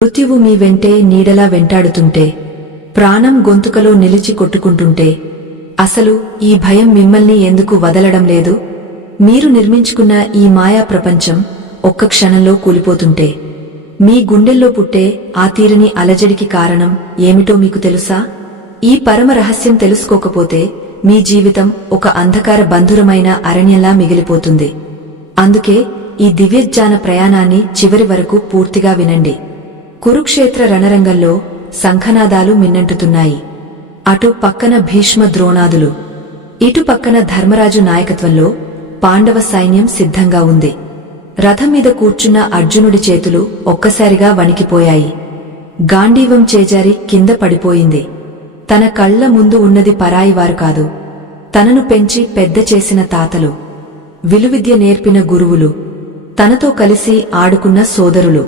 మృత్యువు మీ వెంటే నీడలా వెంటాడుతుంటే, ప్రాణం గొంతుకలో నిలిచి కొట్టుకుంటుంటే, అసలు ఈ భయం మిమ్మల్ని ఎందుకు వదలడం లేదు? మీరు నిర్మించుకున్న ఈ మాయా ప్రపంచం ఒక్క క్షణంలో కూలిపోతుంటే, మీ గుండెల్లో పుట్టే ఆ తీరని అలజడికి కారణం ఏమిటో మీకు తెలుసా? ఈ పరమ రహస్యం తెలుసుకోకపోతే మీ జీవితం ఒక అంధకార బంధురమైన అరణ్యంలా మిగిలిపోతుంది. అందుకే ఈ దివ్యజ్ఞాన ప్రయాణాన్ని చివరి వరకు పూర్తిగా వినండి. కురుక్షేత్ర రణరంగంలో శంఖనాదాలు మిన్నంటుతున్నాయి. అటు పక్కన భీష్మ ద్రోణాదులు, ఇటు పక్కన ధర్మరాజు నాయకత్వంలో పాండవ సైన్యం సిద్ధంగా ఉంది. రథం మీద కూర్చున్న అర్జునుడి చేతులు ఒక్కసారిగా వణికిపోయాయి. గాంధీవం చేజారి కింద పడిపోయింది. తన కళ్ల ముందు ఉన్నది పరాయివారు కాదు, తనను పెంచి పెద్ద చేసిన తాతలు, విలువిద్య నేర్పిన గురువులు, తనతో కలిసి ఆడుకున్న సోదరులు.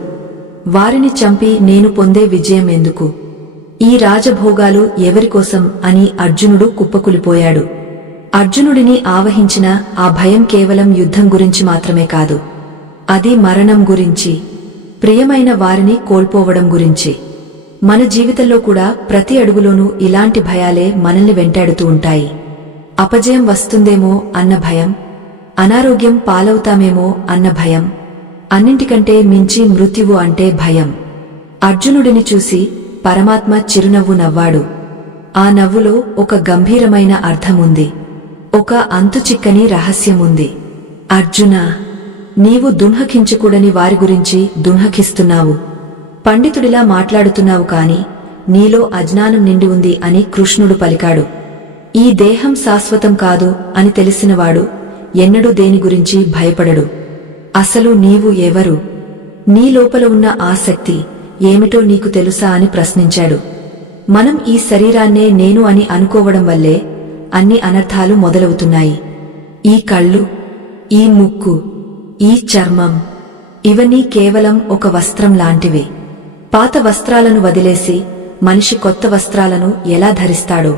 వారిని చంపి నేను పొందే విజయం ఎందుకు? ఈ రాజభోగాలు ఎవరికోసం అని అర్జునుడు కుప్పకులిపోయాడు. అర్జునుడిని ఆవహించిన ఆ భయం కేవలం యుద్ధం గురించి మాత్రమే కాదు, అది మరణం గురించి, ప్రియమైన వారిని కోల్పోవడం గురించి. మన జీవితంలో కూడా ప్రతి అడుగులోనూ ఇలాంటి భయాలే మనల్ని వెంటాడుతూ ఉంటాయి. అపజయం వస్తుందేమో అన్న భయం, అనారోగ్యం పాలవుతామేమో అన్న భయం, అన్నింటికంటే మించి మృత్యువు అంటే భయం. అర్జునుడిని చూసి పరమాత్మ చిరునవ్వు నవ్వాడు. ఆ నవ్వులో ఒక గంభీరమైన అర్థముంది, ఒక అంతుచిక్కని రహస్యముంది. అర్జునా, నీవు దున్హకించకూడని వారి గురించి దున్హకిస్తున్నావు. పండితుడిలా మాట్లాడుతున్నావు కాని నీలో అజ్ఞానం నిండి ఉంది అని కృష్ణుడు పలికాడు. ఈ దేహం శాశ్వతం కాదు అని తెలిసినవాడు ఎన్నడూ దేని గురించి భయపడడు. అసలు నీవు ఎవరు? నీ లోపల ఉన్న ఆసక్తి ఏమిటో నీకు తెలుసా అని ప్రశ్నించాడు. మనం ఈ శరీరాన్నే నేను అని అనుకోవడం వల్లే అన్ని అనర్థాలు మొదలవుతున్నాయి. ఈ కళ్ళు, ఈ ముక్కు, ఈ చర్మం, ఇవన్నీ కేవలం ఒక వస్త్రం లాంటివి. పాత వస్త్రాలను వదిలేసి మనిషి కొత్త వస్త్రాలను ఎలా ధరిస్తాడో,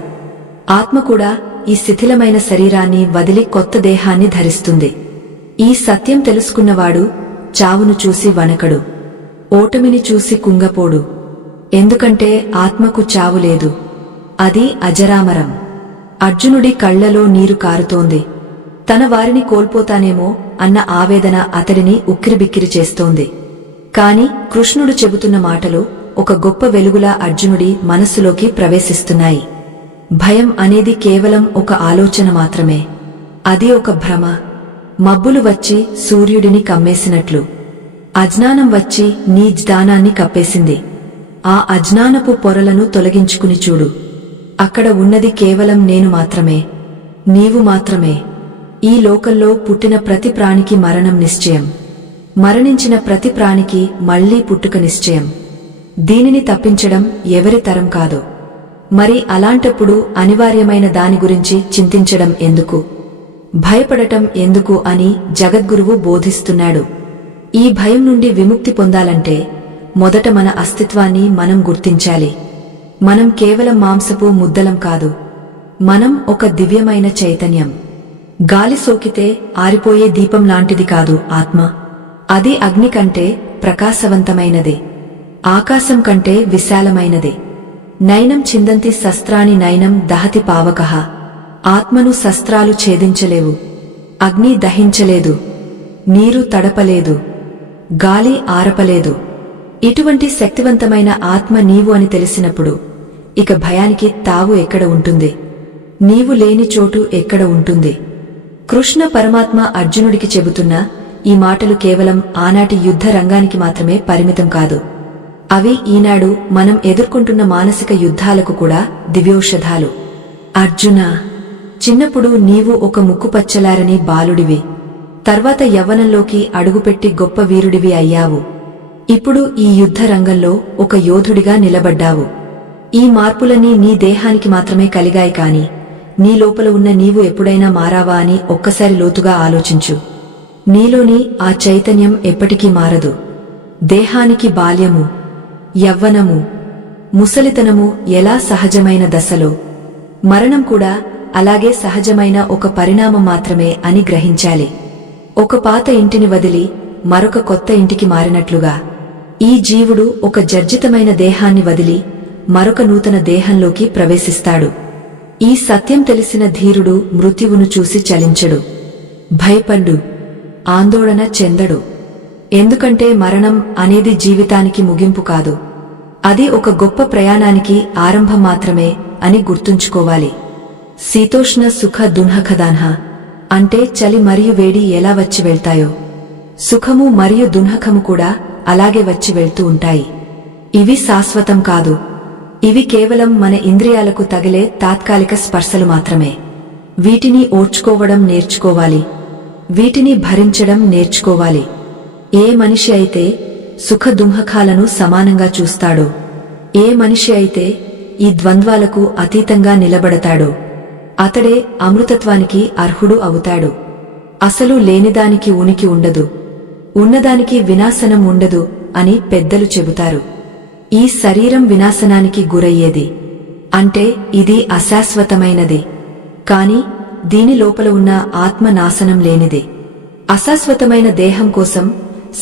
ఆత్మ కూడా ఈ శిథిలమైన శరీరాన్ని వదిలి కొత్త దేహాన్ని ధరిస్తుంది. ఈ సత్యం తెలుసుకున్నవాడు చావును చూసి వణకడు, ఓటమిని చూసి కుంగపోడు. ఎందుకంటే ఆత్మకు చావు లేదు, అది అజరామరం. అర్జునుడి కళ్లలో నీరు కారుతోంది. తన వారిని కోల్పోతానేమో అన్న ఆవేదన అతడిని ఉక్కిరిబిక్కిరి చేస్తోంది. కాని కృష్ణుడు చెబుతున్న మాటలు ఒక గొప్ప వెలుగులా అర్జునుడి మనస్సులోకి ప్రవేశిస్తున్నాయి. భయం అనేది కేవలం ఒక ఆలోచన మాత్రమే, అది ఒక భ్రమ. మబ్బులు వచ్చి సూర్యుడిని కమ్మేసినట్లు అజ్ఞానం వచ్చి నీ జ్ఞానాన్ని కప్పేసింది. ఆ అజ్ఞానపు పొరలను తొలగించుకుని చూడు. అక్కడ ఉన్నది కేవలం నేను మాత్రమే, నీవు మాత్రమే. ఈ లోకంలో పుట్టిన ప్రతి ప్రాణికి మరణం నిశ్చయం, మరణించిన ప్రతి ప్రాణికి మళ్లీ పుట్టుక నిశ్చయం. దీనిని తప్పించడం ఎవరి తరం కాదు. మరి అలాంటప్పుడు అనివార్యమైన దాని గురించి చింతించడం ఎందుకు, భయపడటం ఎందుకు అని జగద్గురువు బోధిస్తున్నాడు. ఈ భయం నుండి విముక్తి పొందాలంటే మొదట మన అస్తిత్వాన్ని మనం గుర్తించాలి. మనం కేవలం మాంసపు ముద్దలం కాదు, మనం ఒక దివ్యమైన చైతన్యం. గాలి సోకితే ఆరిపోయే దీపం లాంటిది కాదు ఆత్మ. అది అగ్ని కంటే ప్రకాశవంతమైనది, ఆకాశం కంటే విశాలమైనది. నైనం చిందంతి శస్త్రాని నైనం దహతి పావకః. ఆత్మను శస్త్రాలు ఛేదించలేవు, అగ్ని దహించలేదు, నీరు తడపలేదు, గాలి ఆరపలేదు. ఇటువంటి శక్తివంతమైన ఆత్మ నీవు అని తెలిసినప్పుడు ఇక భయానికి తావు ఎక్కడ ఉంటుంది? నీవు లేని చోటు ఎక్కడ ఉంటుంది? కృష్ణ పరమాత్మ అర్జునుడికి చెబుతున్న ఈ మాటలు కేవలం ఆనాటి యుద్ధ రంగానికి మాత్రమే పరిమితం కాదు. అవి ఈనాడు మనం ఎదుర్కొంటున్న మానసిక యుద్ధాలకు కూడా దివ్యౌషధాలు. అర్జునా, చిన్నప్పుడు నీవు ఒక ముక్కుపచ్చలారని బాలుడివి. తర్వాత యవ్వనంలోకి అడుగుపెట్టి గొప్ప వీరుడివి అయ్యావు. ఇప్పుడు ఈ యుద్ధ రంగంలో ఒక యోధుడిగా నిలబడ్డావు. ఈ మార్పులన్నీ నీ దేహానికి మాత్రమే కలిగాయి కాని నీ లోపల ఉన్న నీవు ఎప్పుడైనా మారావా అని ఒక్కసారి లోతుగా ఆలోచించు. నీలోని ఆ చైతన్యం ఎప్పటికీ మారదు. దేహానికి బాల్యము, యవ్వనము, ముసలితనము ఎలా సహజమైన దశలో, మరణం కూడా అలాగే సహజమైన ఒక పరిణామం మాత్రమే అని గ్రహించాలి. ఒక పాత ఇంటిని వదిలి మరొక కొత్త ఇంటికి మారినట్లుగా ఈ జీవుడు ఒక జర్జితమైన దేహాన్ని వదిలి మరొక నూతన దేహంలోకి ప్రవేశిస్తాడు. ఈ సత్యం తెలిసిన ధీరుడు మృత్యువును చూసి చలించడు, భయపడు, ఆందోళన చెందడు. ఎందుకంటే మరణం అనేది జీవితానికి ముగింపు కాదు, అది ఒక గొప్ప ప్రయాణానికి ఆరంభం మాత్రమే అని గుర్తుంచుకోవాలి. శీతోష్ణ సుఖ దున్హఖదాన్హ అంటే చలి మరియు వేడి ఎలా వచ్చి వెళ్తాయో, సుఖము మరియు దున్హఖము కూడా అలాగే వచ్చి వెళ్తూ ఉంటాయి. ఇవి శాశ్వతం కాదు, ఇవి కేవలం మన ఇంద్రియాలకు తగిలే తాత్కాలిక స్పర్శలు మాత్రమే. వీటిని ఓర్చుకోవడం నేర్చుకోవాలి, వీటిని భరించడం నేర్చుకోవాలి. ఏ మనిషి అయితే సుఖ దుఃఖాలను సమానంగా చూస్తాడో, ఏ మనిషి అయితే ఈ ద్వంద్వాలకు అతీతంగా నిలబడతాడో, అతడే అమృతత్వానికి అర్హుడు అవుతాడు. అసలు లేనిదానికి ఉనికి ఉండదు, ఉన్నదానికి వినాశనం ఉండదు అని పెద్దలు చెబుతారు. ఈ శరీరం వినాశనానికి గురయ్యేది అంటే ఇది అశాశ్వతమైనది, కాని దీని లోపల ఉన్న ఆత్మ నాశనం లేనిది. అశాశ్వతమైన దేహం కోసం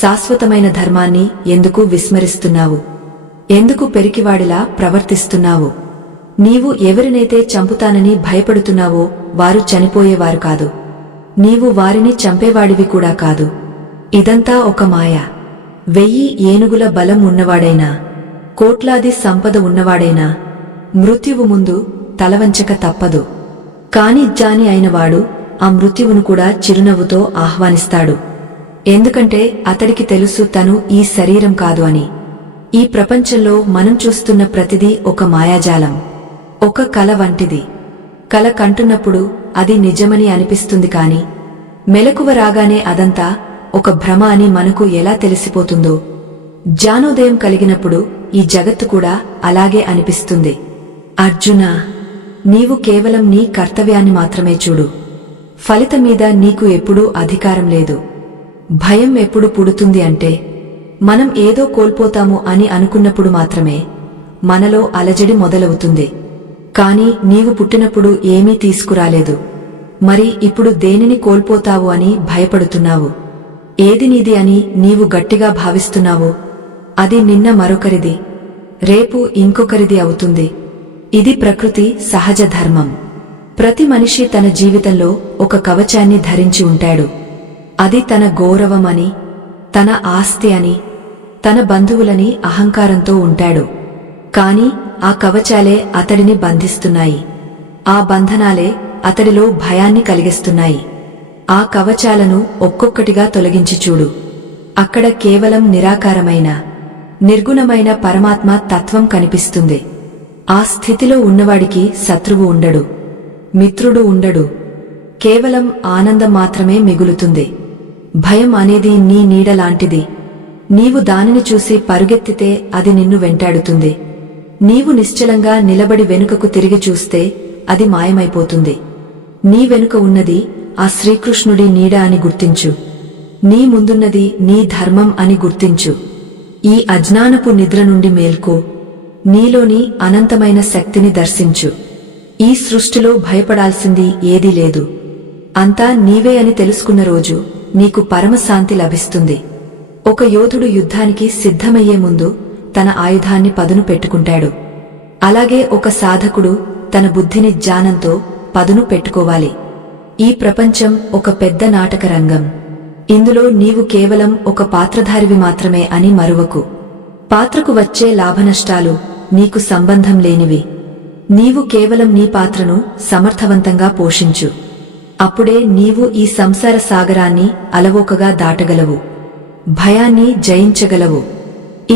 శాశ్వతమైన ధర్మాన్ని ఎందుకు విస్మరిస్తున్నావు? ఎందుకు పెరికివాడిలా ప్రవర్తిస్తున్నావు? నీవు ఎవరినైతే చంపుతానని భయపడుతున్నావో వారు చనిపోయేవారు కాదు, నీవు వారిని చంపేవాడివి కూడా కాదు. ఇదంతా ఒక మాయ. 1000 ఏనుగుల బలం ఉన్నవాడైనా, కోట్లాది సంపద ఉన్నవాడైనా మృత్యువు ముందు తలవంచక తప్పదు. కాని జ్ఞాని అయినవాడు ఆ మృత్యువును కూడా చిరునవ్వుతో ఆహ్వానిస్తాడు. ఎందుకంటే అతడికి తెలుసు తను ఈ శరీరం కాదు అని. ఈ ప్రపంచంలో మనం చూస్తున్న ప్రతిదీ ఒక మాయాజాలం, ఒక కల వంటిది. కల కంటున్నప్పుడు అది నిజమని అనిపిస్తుంది, కాని మెలకువ రాగానే అదంతా ఒక భ్రమ అని మనకు ఎలా తెలిసిపోతుందో, జ్ఞానోదయం కలిగినప్పుడు ఈ జగత్తు కూడా అలాగే అనిపిస్తుంది. అర్జునా, నీవు కేవలం నీ కర్తవ్యాన్ని మాత్రమే చూడు. ఫలితం మీద నీకు ఎప్పుడూ అధికారం లేదు. భయం ఎప్పుడు పుడుతుంది అంటే మనం ఏదో కోల్పోతాము అని అనుకున్నప్పుడు మాత్రమే మనలో అలజడి మొదలవుతుంది. కాని నీవు పుట్టినప్పుడు ఏమీ తీసుకురాలేదు, మరి ఇప్పుడు దేనిని కోల్పోతావు అని భయపడుతున్నావు? ఏది నీది అని నీవు గట్టిగా భావిస్తున్నావో అది నిన్న మరొకరిది, రేపు ఇంకొకరిది అవుతుంది. ఇది ప్రకృతి సహజ ధర్మం. ప్రతి మనిషి తన జీవితంలో ఒక కవచాన్ని ధరించి ఉంటాడు. అది తన గౌరవం అని, తన ఆస్తి అని, తన బంధువులని అహంకారంతో ఉంటాడు. కాని ఆ కవచాలే అతడిని బంధిస్తున్నాయి, ఆ బంధనాలే అతడిలో భయాన్ని కలిగిస్తున్నాయి. ఆ కవచాలను ఒక్కొక్కటిగా తొలగించి చూడు. అక్కడ కేవలం నిరాకారమైన, నిర్గుణమైన పరమాత్మ తత్వం కనిపిస్తుంది. ఆ స్థితిలో ఉన్నవాడికి శత్రువు ఉండడు, మిత్రుడు ఉండడు, కేవలం ఆనందం మాత్రమే మిగులుతుంది. భయం అనేది నీ నీడలాంటిది. నీవు దానిని చూసి పరుగెత్తితే అది నిన్ను వెంటాడుతుంది. నీవు నిశ్చలంగా నిలబడి వెనుకకు తిరిగి చూస్తే అది మాయమైపోతుంది. నీ వెనుక ఉన్నది ఆ శ్రీకృష్ణుడి నీడ అని గుర్తించు. నీ ముందున్నది నీ ధర్మం అని గుర్తించు. ఈ అజ్ఞానపు నిద్ర నుండి మేల్కో. నీలోని అనంతమైన శక్తిని దర్శించు. ఈ సృష్టిలో భయపడాల్సింది ఏదీ లేదు. అంతా నీవే అని తెలుసుకున్న రోజు నీకు పరమశాంతి లభిస్తుంది. ఒక యోధుడు యుద్ధానికి సిద్ధమయ్యే ముందు తన ఆయుధాన్ని పదును పెట్టుకుంటాడు. అలాగే ఒక సాధకుడు తన బుద్ధిని జ్ఞానంతో పదును పెట్టుకోవాలి. ఈ ప్రపంచం ఒక పెద్ద నాటక రంగం. ఇందులో నీవు కేవలం ఒక పాత్రధారివి మాత్రమే అని మరువకు. పాత్రకు వచ్చే లాభనష్టాలు నీకు సంబంధం లేనివి. నీవు కేవలం నీ పాత్రను సమర్థవంతంగా పోషించు. అప్పుడే నీవు ఈ సంసార సాగరాన్ని అలవోకగా దాటగలవు, భయాన్ని జయించగలవు.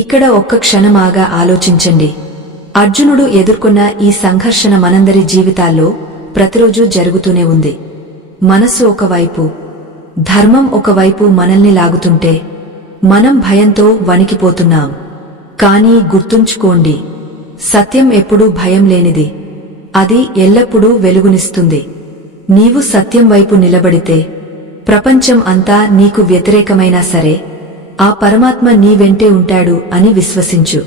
ఇక్కడ ఒక్క క్షణమాగా ఆలోచించండి. అర్జునుడు ఎదుర్కొన్న ఈ సంఘర్షణ మనందరి జీవితాల్లో ప్రతిరోజూ జరుగుతూనే ఉంది. మనసు ఒకవైపు, ధర్మం ఒకవైపు మనల్ని లాగుతుంటే మనం భయంతో వణికిపోతున్నాం. కానీ గుర్తుంచుకోండి, సత్యం ఎప్పుడూ భయం లేనిది. అది ఎల్లప్పుడూ వెలుగునిస్తుంది. నీవు సత్యం వైపు నిలబడితే ప్రపంచం అంతా నీకు వ్యతిరేకమైనా సరే ఆ పరమాత్మ నీ వెంటే ఉంటాడు అని విశ్వసించు.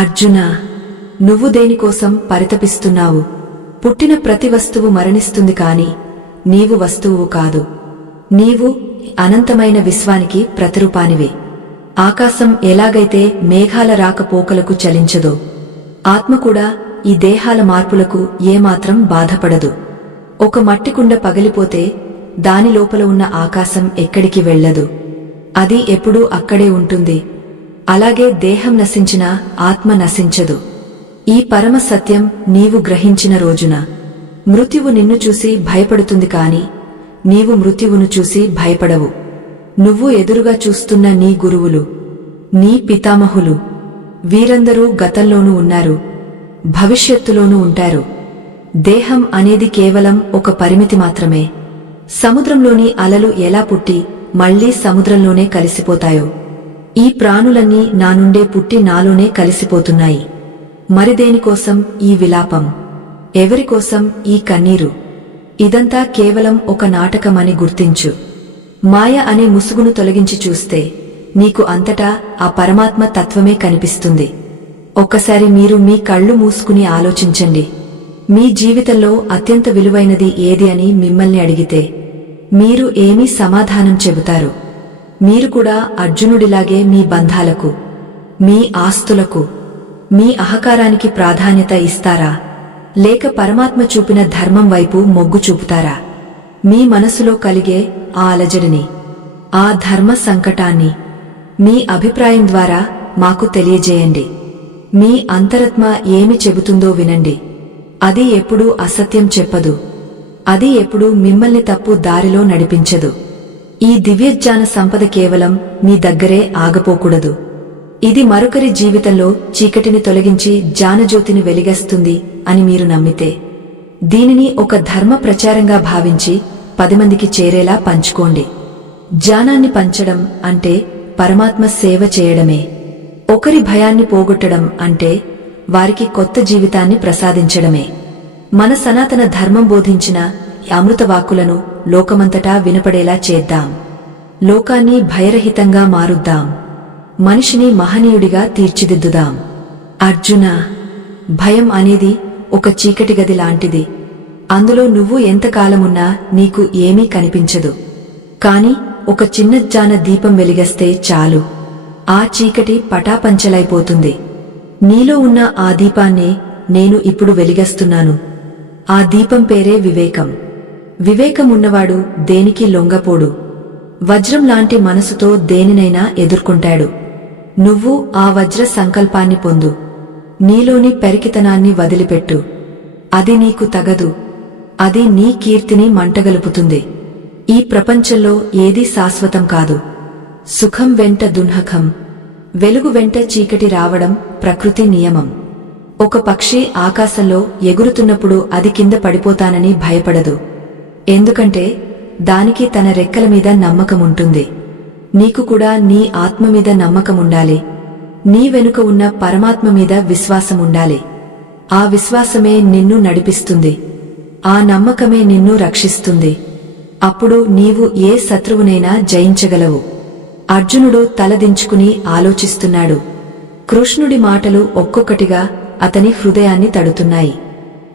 అర్జునా, నువ్వు దేనికోసం పరితపిస్తున్నావు? పుట్టిన ప్రతి వస్తువు మరణిస్తుంది, కాని నీవు వస్తువు కాదు. నీవు అనంతమైన విశ్వానికి ప్రతిరూపానివి. ఆకాశం ఎలాగైతే మేఘాల రాకపోకలకు చలించదో, ఆత్మ కూడా ఈ దేహాల మార్పులకు ఏమాత్రం బాధపడదు. ఒక మట్టికుండ పగిలిపోతే దాని లోపల ఉన్న ఆకాశం ఎక్కడికి వెళ్ళదు, అది ఎప్పుడూ అక్కడే ఉంటుంది. అలాగే దేహం నశించినా ఆత్మ నశించదు. ఈ పరమ సత్యం నీవు గ్రహించిన రోజున మృత్యువు నిన్ను చూసి భయపడుతుంది, కాని నీవు మృత్యువును చూసి భయపడవు. నువ్వు ఎదురుగా చూస్తున్న నీ గురువులు, నీ పితామహులు, వీరందరూ గతంలోనూ ఉన్నారు, భవిష్యత్తులోనూ ఉంటారు. దేహం అనేది కేవలం ఒక పరిమితి మాత్రమే. సముద్రంలోని అలలు ఎలా పుట్టి మళ్లీ సముద్రంలోనే కలిసిపోతాయో, ఈ ప్రాణులన్నీ నా నుండే పుట్టి నాలోనే కలిసిపోతున్నాయి. మరిదేనికోసం ఈ విలాపం? ఎవరికోసం ఈ కన్నీరు? ఇదంతా కేవలం ఒక నాటకమని గుర్తించు. మాయ అనే ముసుగును తొలగించి చూస్తే నీకు అంతటా ఆ పరమాత్మ తత్వమే కనిపిస్తుంది. ఒక్కసారి మీరు మీ కళ్ళు మూసుకుని ఆలోచించండి. మీ జీవితంలో అత్యంత విలువైనది ఏది అని మిమ్మల్ని అడిగితే మీరు ఏమీ సమాధానం చెబుతారు? మీరు కూడా అర్జునుడిలాగే మీ బంధాలకు, మీ ఆస్తులకు, మీ అహకారానికి ప్రాధాన్యత ఇస్తారా? లేక పరమాత్మ చూపిన ధర్మం వైపు మొగ్గు చూపుతారా? మీ మనసులో కలిగే ఆ అలజడిని, ఆ ధర్మ సంకటాన్ని మీ అభిప్రాయం ద్వారా మాకు తెలియజేయండి. మీ అంతరాత్మ ఏమి చెబుతుందో వినండి. అది ఎప్పుడూ అసత్యం చెప్పదు. అది ఎప్పుడూ మిమ్మల్ని తప్పు దారిలో నడిపించదు. ఈ దివ్యజ్ఞాన సంపద కేవలం మీ దగ్గరే ఆగపోకూడదు. ఇది మరొకరి జీవితంలో చీకటిని తొలగించి జ్ఞానజ్యోతిని వెలిగేస్తుంది అని మీరు నమ్మితే, దీనిని ఒక ధర్మ ప్రచారంగా భావించి 10 మందికి చేరేలా పంచుకోండి. జ్ఞానాన్ని పంచడం అంటే పరమాత్మ సేవ చేయడమే. ఒకరి భయాన్ని పోగొట్టడం అంటే వారికి కొత్త జీవితాన్ని ప్రసాదించడమే. మన సనాతన ధర్మం బోధించిన ఈ అమృతవాక్కులను లోకమంతటా వినపడేలా చేద్దాం. లోకాన్ని భయరహితంగా మారుద్దాం. మనిషిని మహనీయుడిగా తీర్చిదిద్దుదాం. అర్జున, భయం అనేది ఒక చీకటి గది లాంటిది. అందులో నువ్వు ఎంతకాలమున్నా నీకు ఏమీ కనిపించదు. కాని ఒక చిన్న జ్ఞాన దీపం వెలిగస్తే చాలు, ఆ చీకటి పటాపంచలైపోతుంది. నీలో ఉన్న ఆ దీపాన్నే నేను ఇప్పుడు వెలిగస్తున్నాను. ఆ దీపం పేరే వివేకం. వివేకం ఉన్నవాడు దేనికి లొంగపోడు. వజ్రం లాంటి మనసుతో దేనినైనా ఎదుర్కొంటాడు. నువ్వు ఆ వజ్ర సంకల్పాన్ని పొందు. నీలోని పెరికితనాన్ని వదిలిపెట్టు. అది నీకు తగదు. అది నీ కీర్తిని మంటగలుపుతుంది. ఈ ప్రపంచంలో ఏదీ శాశ్వతం కాదు. సుఖం వెంట దుఃఖం, వెలుగు వెంట చీకటి రావడం ప్రకృతి నియమం. ఒక పక్షి ఆకాశంలో ఎగురుతున్నప్పుడు అది కింద పడిపోతానని భయపడదు. ఎందుకంటే దానికి తన రెక్కల మీద నమ్మకముంటుంది. నీకు కూడా నీ ఆత్మ మీద నమ్మకముండాలి. నీ వెనుక ఉన్న పరమాత్మ మీద విశ్వాసముండాలి. ఆ విశ్వాసమే నిన్ను నడిపిస్తుంది. ఆ నమ్మకమే నిన్ను రక్షిస్తుంది. అప్పుడు నీవు ఏ శత్రువునైనా జయించగలవు. అర్జునుడు తలదించుకుని ఆలోచిస్తున్నాడు. కృష్ణుడి మాటలు ఒక్కొక్కటిగా అతని హృదయాన్ని తడుతున్నాయి.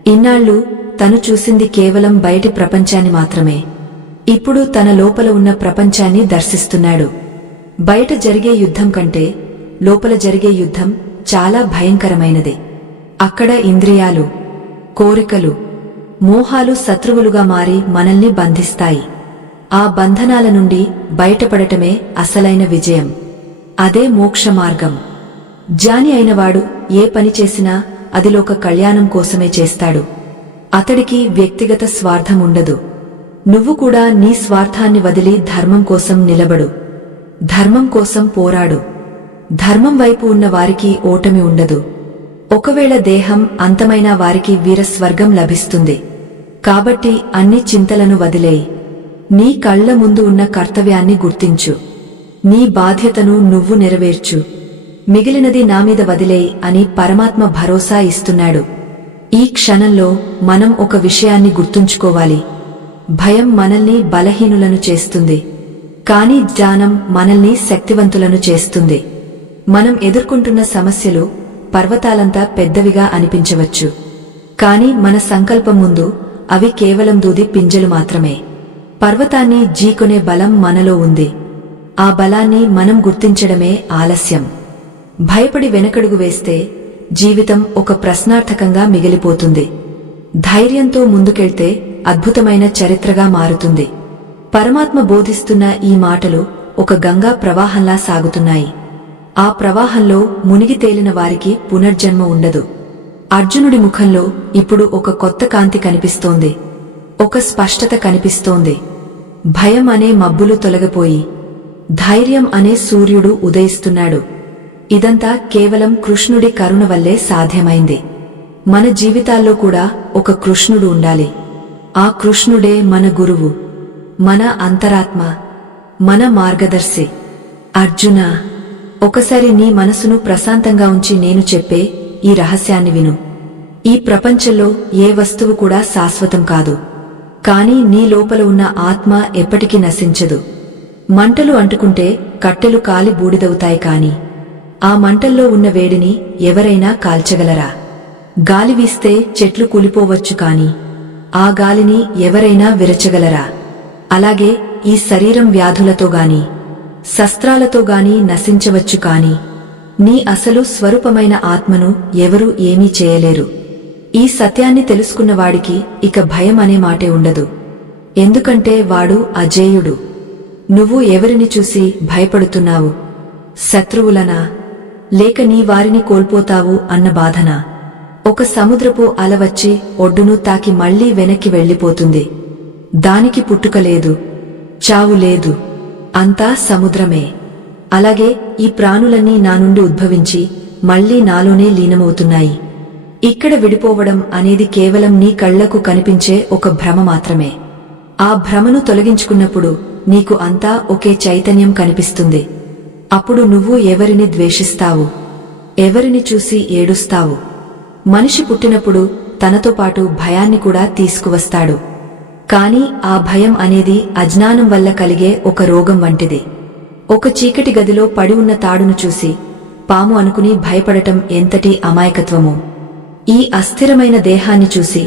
ఇన్నాళ్లు తను చూసింది కేవలం బయటి ప్రపంచాన్ని మాత్రమే. ఇప్పుడు తన లోపల ఉన్న ప్రపంచాన్ని దర్శిస్తున్నాడు. బయట జరిగే యుద్ధం కంటే లోపల జరిగే యుద్ధం చాలా భయంకరమైనది. అక్కడ ఇంద్రియాలు, కోరికలు, మోహాలు శత్రువులుగా మారి మనల్ని బంధిస్తాయి. ఆ బంధనాల నుండి బయటపడటమే అసలైన విజయం. అదే మోక్ష మార్గం. జ్ఞాని అయినవాడు ఏ పని చేసినా అది లోక కళ్యాణం కోసమే చేస్తాడు. అతడికి వ్యక్తిగత స్వార్థం ఉండదు. నువ్వు కూడా నీ స్వార్థాన్ని వదిలి ధర్మం కోసం నిలబడు. ధర్మం కోసం పోరాడు. ధర్మం వైపు ఉన్న వారికి ఓటమి ఉండదు. ఒకవేళ దేహం అంతమైన వారికి వీరస్వర్గం లభిస్తుంది. కాబట్టి అన్ని చింతలను వదిలేయి. నీ కళ్ల ముందు ఉన్న కర్తవ్యాన్ని గుర్తించు. నీ బాధ్యతను నువ్వు నెరవేర్చు. మిగిలినది నామీద వదిలేయి అని పరమాత్మ భరోసా ఇస్తున్నాడు. ఈ క్షణంలో మనం ఒక విషయాన్ని గుర్తుంచుకోవాలి. భయం మనల్ని బలహీనులను చేస్తుంది. కాని జ్ఞానం మనల్ని శక్తివంతులను చేస్తుంది. మనం ఎదుర్కొంటున్న సమస్యలు పర్వతాలంతా పెద్దవిగా అనిపించవచ్చు. కాని మన సంకల్పం ముందు అవి కేవలం దూది పింజలు మాత్రమే. పర్వతాన్ని జీకొనే బలం మనలో ఉంది. ఆ బలాన్ని మనం గుర్తించడమే ఆలస్యం. భయపడి వెనకడుగు వేస్తే జీవితం ఒక ప్రశ్నార్థకంగా మిగిలిపోతుంది. ధైర్యంతో ముందుకెళ్తే అద్భుతమైన చరిత్రగా మారుతుంది. పరమాత్మ బోధిస్తున్న ఈ మాటలు ఒక గంగా ప్రవాహంలా సాగుతున్నాయి. ఆ ప్రవాహంలో మునిగి తేలిన వారికి పునర్జన్మ ఉండదు. అర్జునుడి ముఖంలో ఇప్పుడు ఒక కొత్త కాంతి కనిపిస్తోంది. ఒక స్పష్టత కనిపిస్తోంది. భయం అనే మబ్బులు తొలగిపోయి ధైర్యం అనే సూర్యుడు ఉదయిస్తున్నాడు. ఇదంతా కేవలం కృష్ణుడి కరుణ వల్లే సాధ్యమైంది. మన జీవితాల్లో కూడా ఒక కృష్ణుడు ఉండాలి. ఆ కృష్ణుడే మన గురువు, మన అంతరాత్మ, మన మార్గదర్శి. అర్జున, ఒకసారి నీ మనసును ప్రశాంతంగా ఉంచి నేను చెప్పే ఈ రహస్యాన్ని విను. ఈ ప్రపంచంలో ఏ వస్తువు కూడా శాశ్వతం కాదు. కాని నీ లోపల ఉన్న ఆత్మ ఎప్పటికీ నశించదు. మంటలు అంటుకుంటే కట్టెలు కాలి బూడిదవుతాయి, కాని ఆ మంటల్లో ఉన్న వేడిని ఎవరైనా కాల్చగలరా? గాలి వీస్తే చెట్లు కూలిపోవచ్చు, కాని ఆ గాలిని ఎవరైనా విరచగలరా? అలాగే ఈ శరీరం వ్యాధులతో గాని శస్త్రాలతో గాని నశించవచ్చు, కాని నీ అసలు స్వరూపమైన ఆత్మను ఎవరూ ఏమీ చేయలేరు. ఈ సత్యాన్ని తెలుసుకున్నవాడికి ఇక భయం అనే మాటే ఉండదు. ఎందుకంటే వాడు అజేయుడు. నువ్వు ఎవరిని చూసి భయపడుతున్నావు? శత్రువులనా, లేక నీ వారిని కోల్పోతావు అన్న బాధనా? ఒక సముద్రపు అల వచ్చి ఒడ్డును తాకి మళ్లీ వెనక్కి వెళ్లిపోతుంది. దానికి పుట్టుక లేదు, చావు లేదు, అంతా సముద్రమే. అలాగే ఈ ప్రాణులన్నీ నా నుండి ఉద్భవించి మళ్లీ నాలోనే లీనమవుతున్నాయి. ఇక్కడ విడిపోవడం అనేది కేవలం నీ కళ్లకు కనిపించే ఒక భ్రమ మాత్రమే. ఆ భ్రమను తొలగించుకున్నప్పుడు నీకు అంతా ఒకే చైతన్యం కనిపిస్తుంది. అప్పుడు నువ్వు ఎవరిని ద్వేషిస్తావు? ఎవరిని చూసి ఏడుస్తావు? మనిషి పుట్టినప్పుడు తనతో పాటు భయాన్ని కూడా తీసుకువస్తాడు. కాని ఆ భయం అనేది అజ్ఞానం వల్ల కలిగే ఒక రోగం వంటిది. ఒక చీకటి గదిలో పడి ఉన్న తాడును చూసి పాము అనుకుని భయపడటం ఎంతటి అమాయకత్వమో, ఈ అస్థిరమైన దేహాన్ని చూసి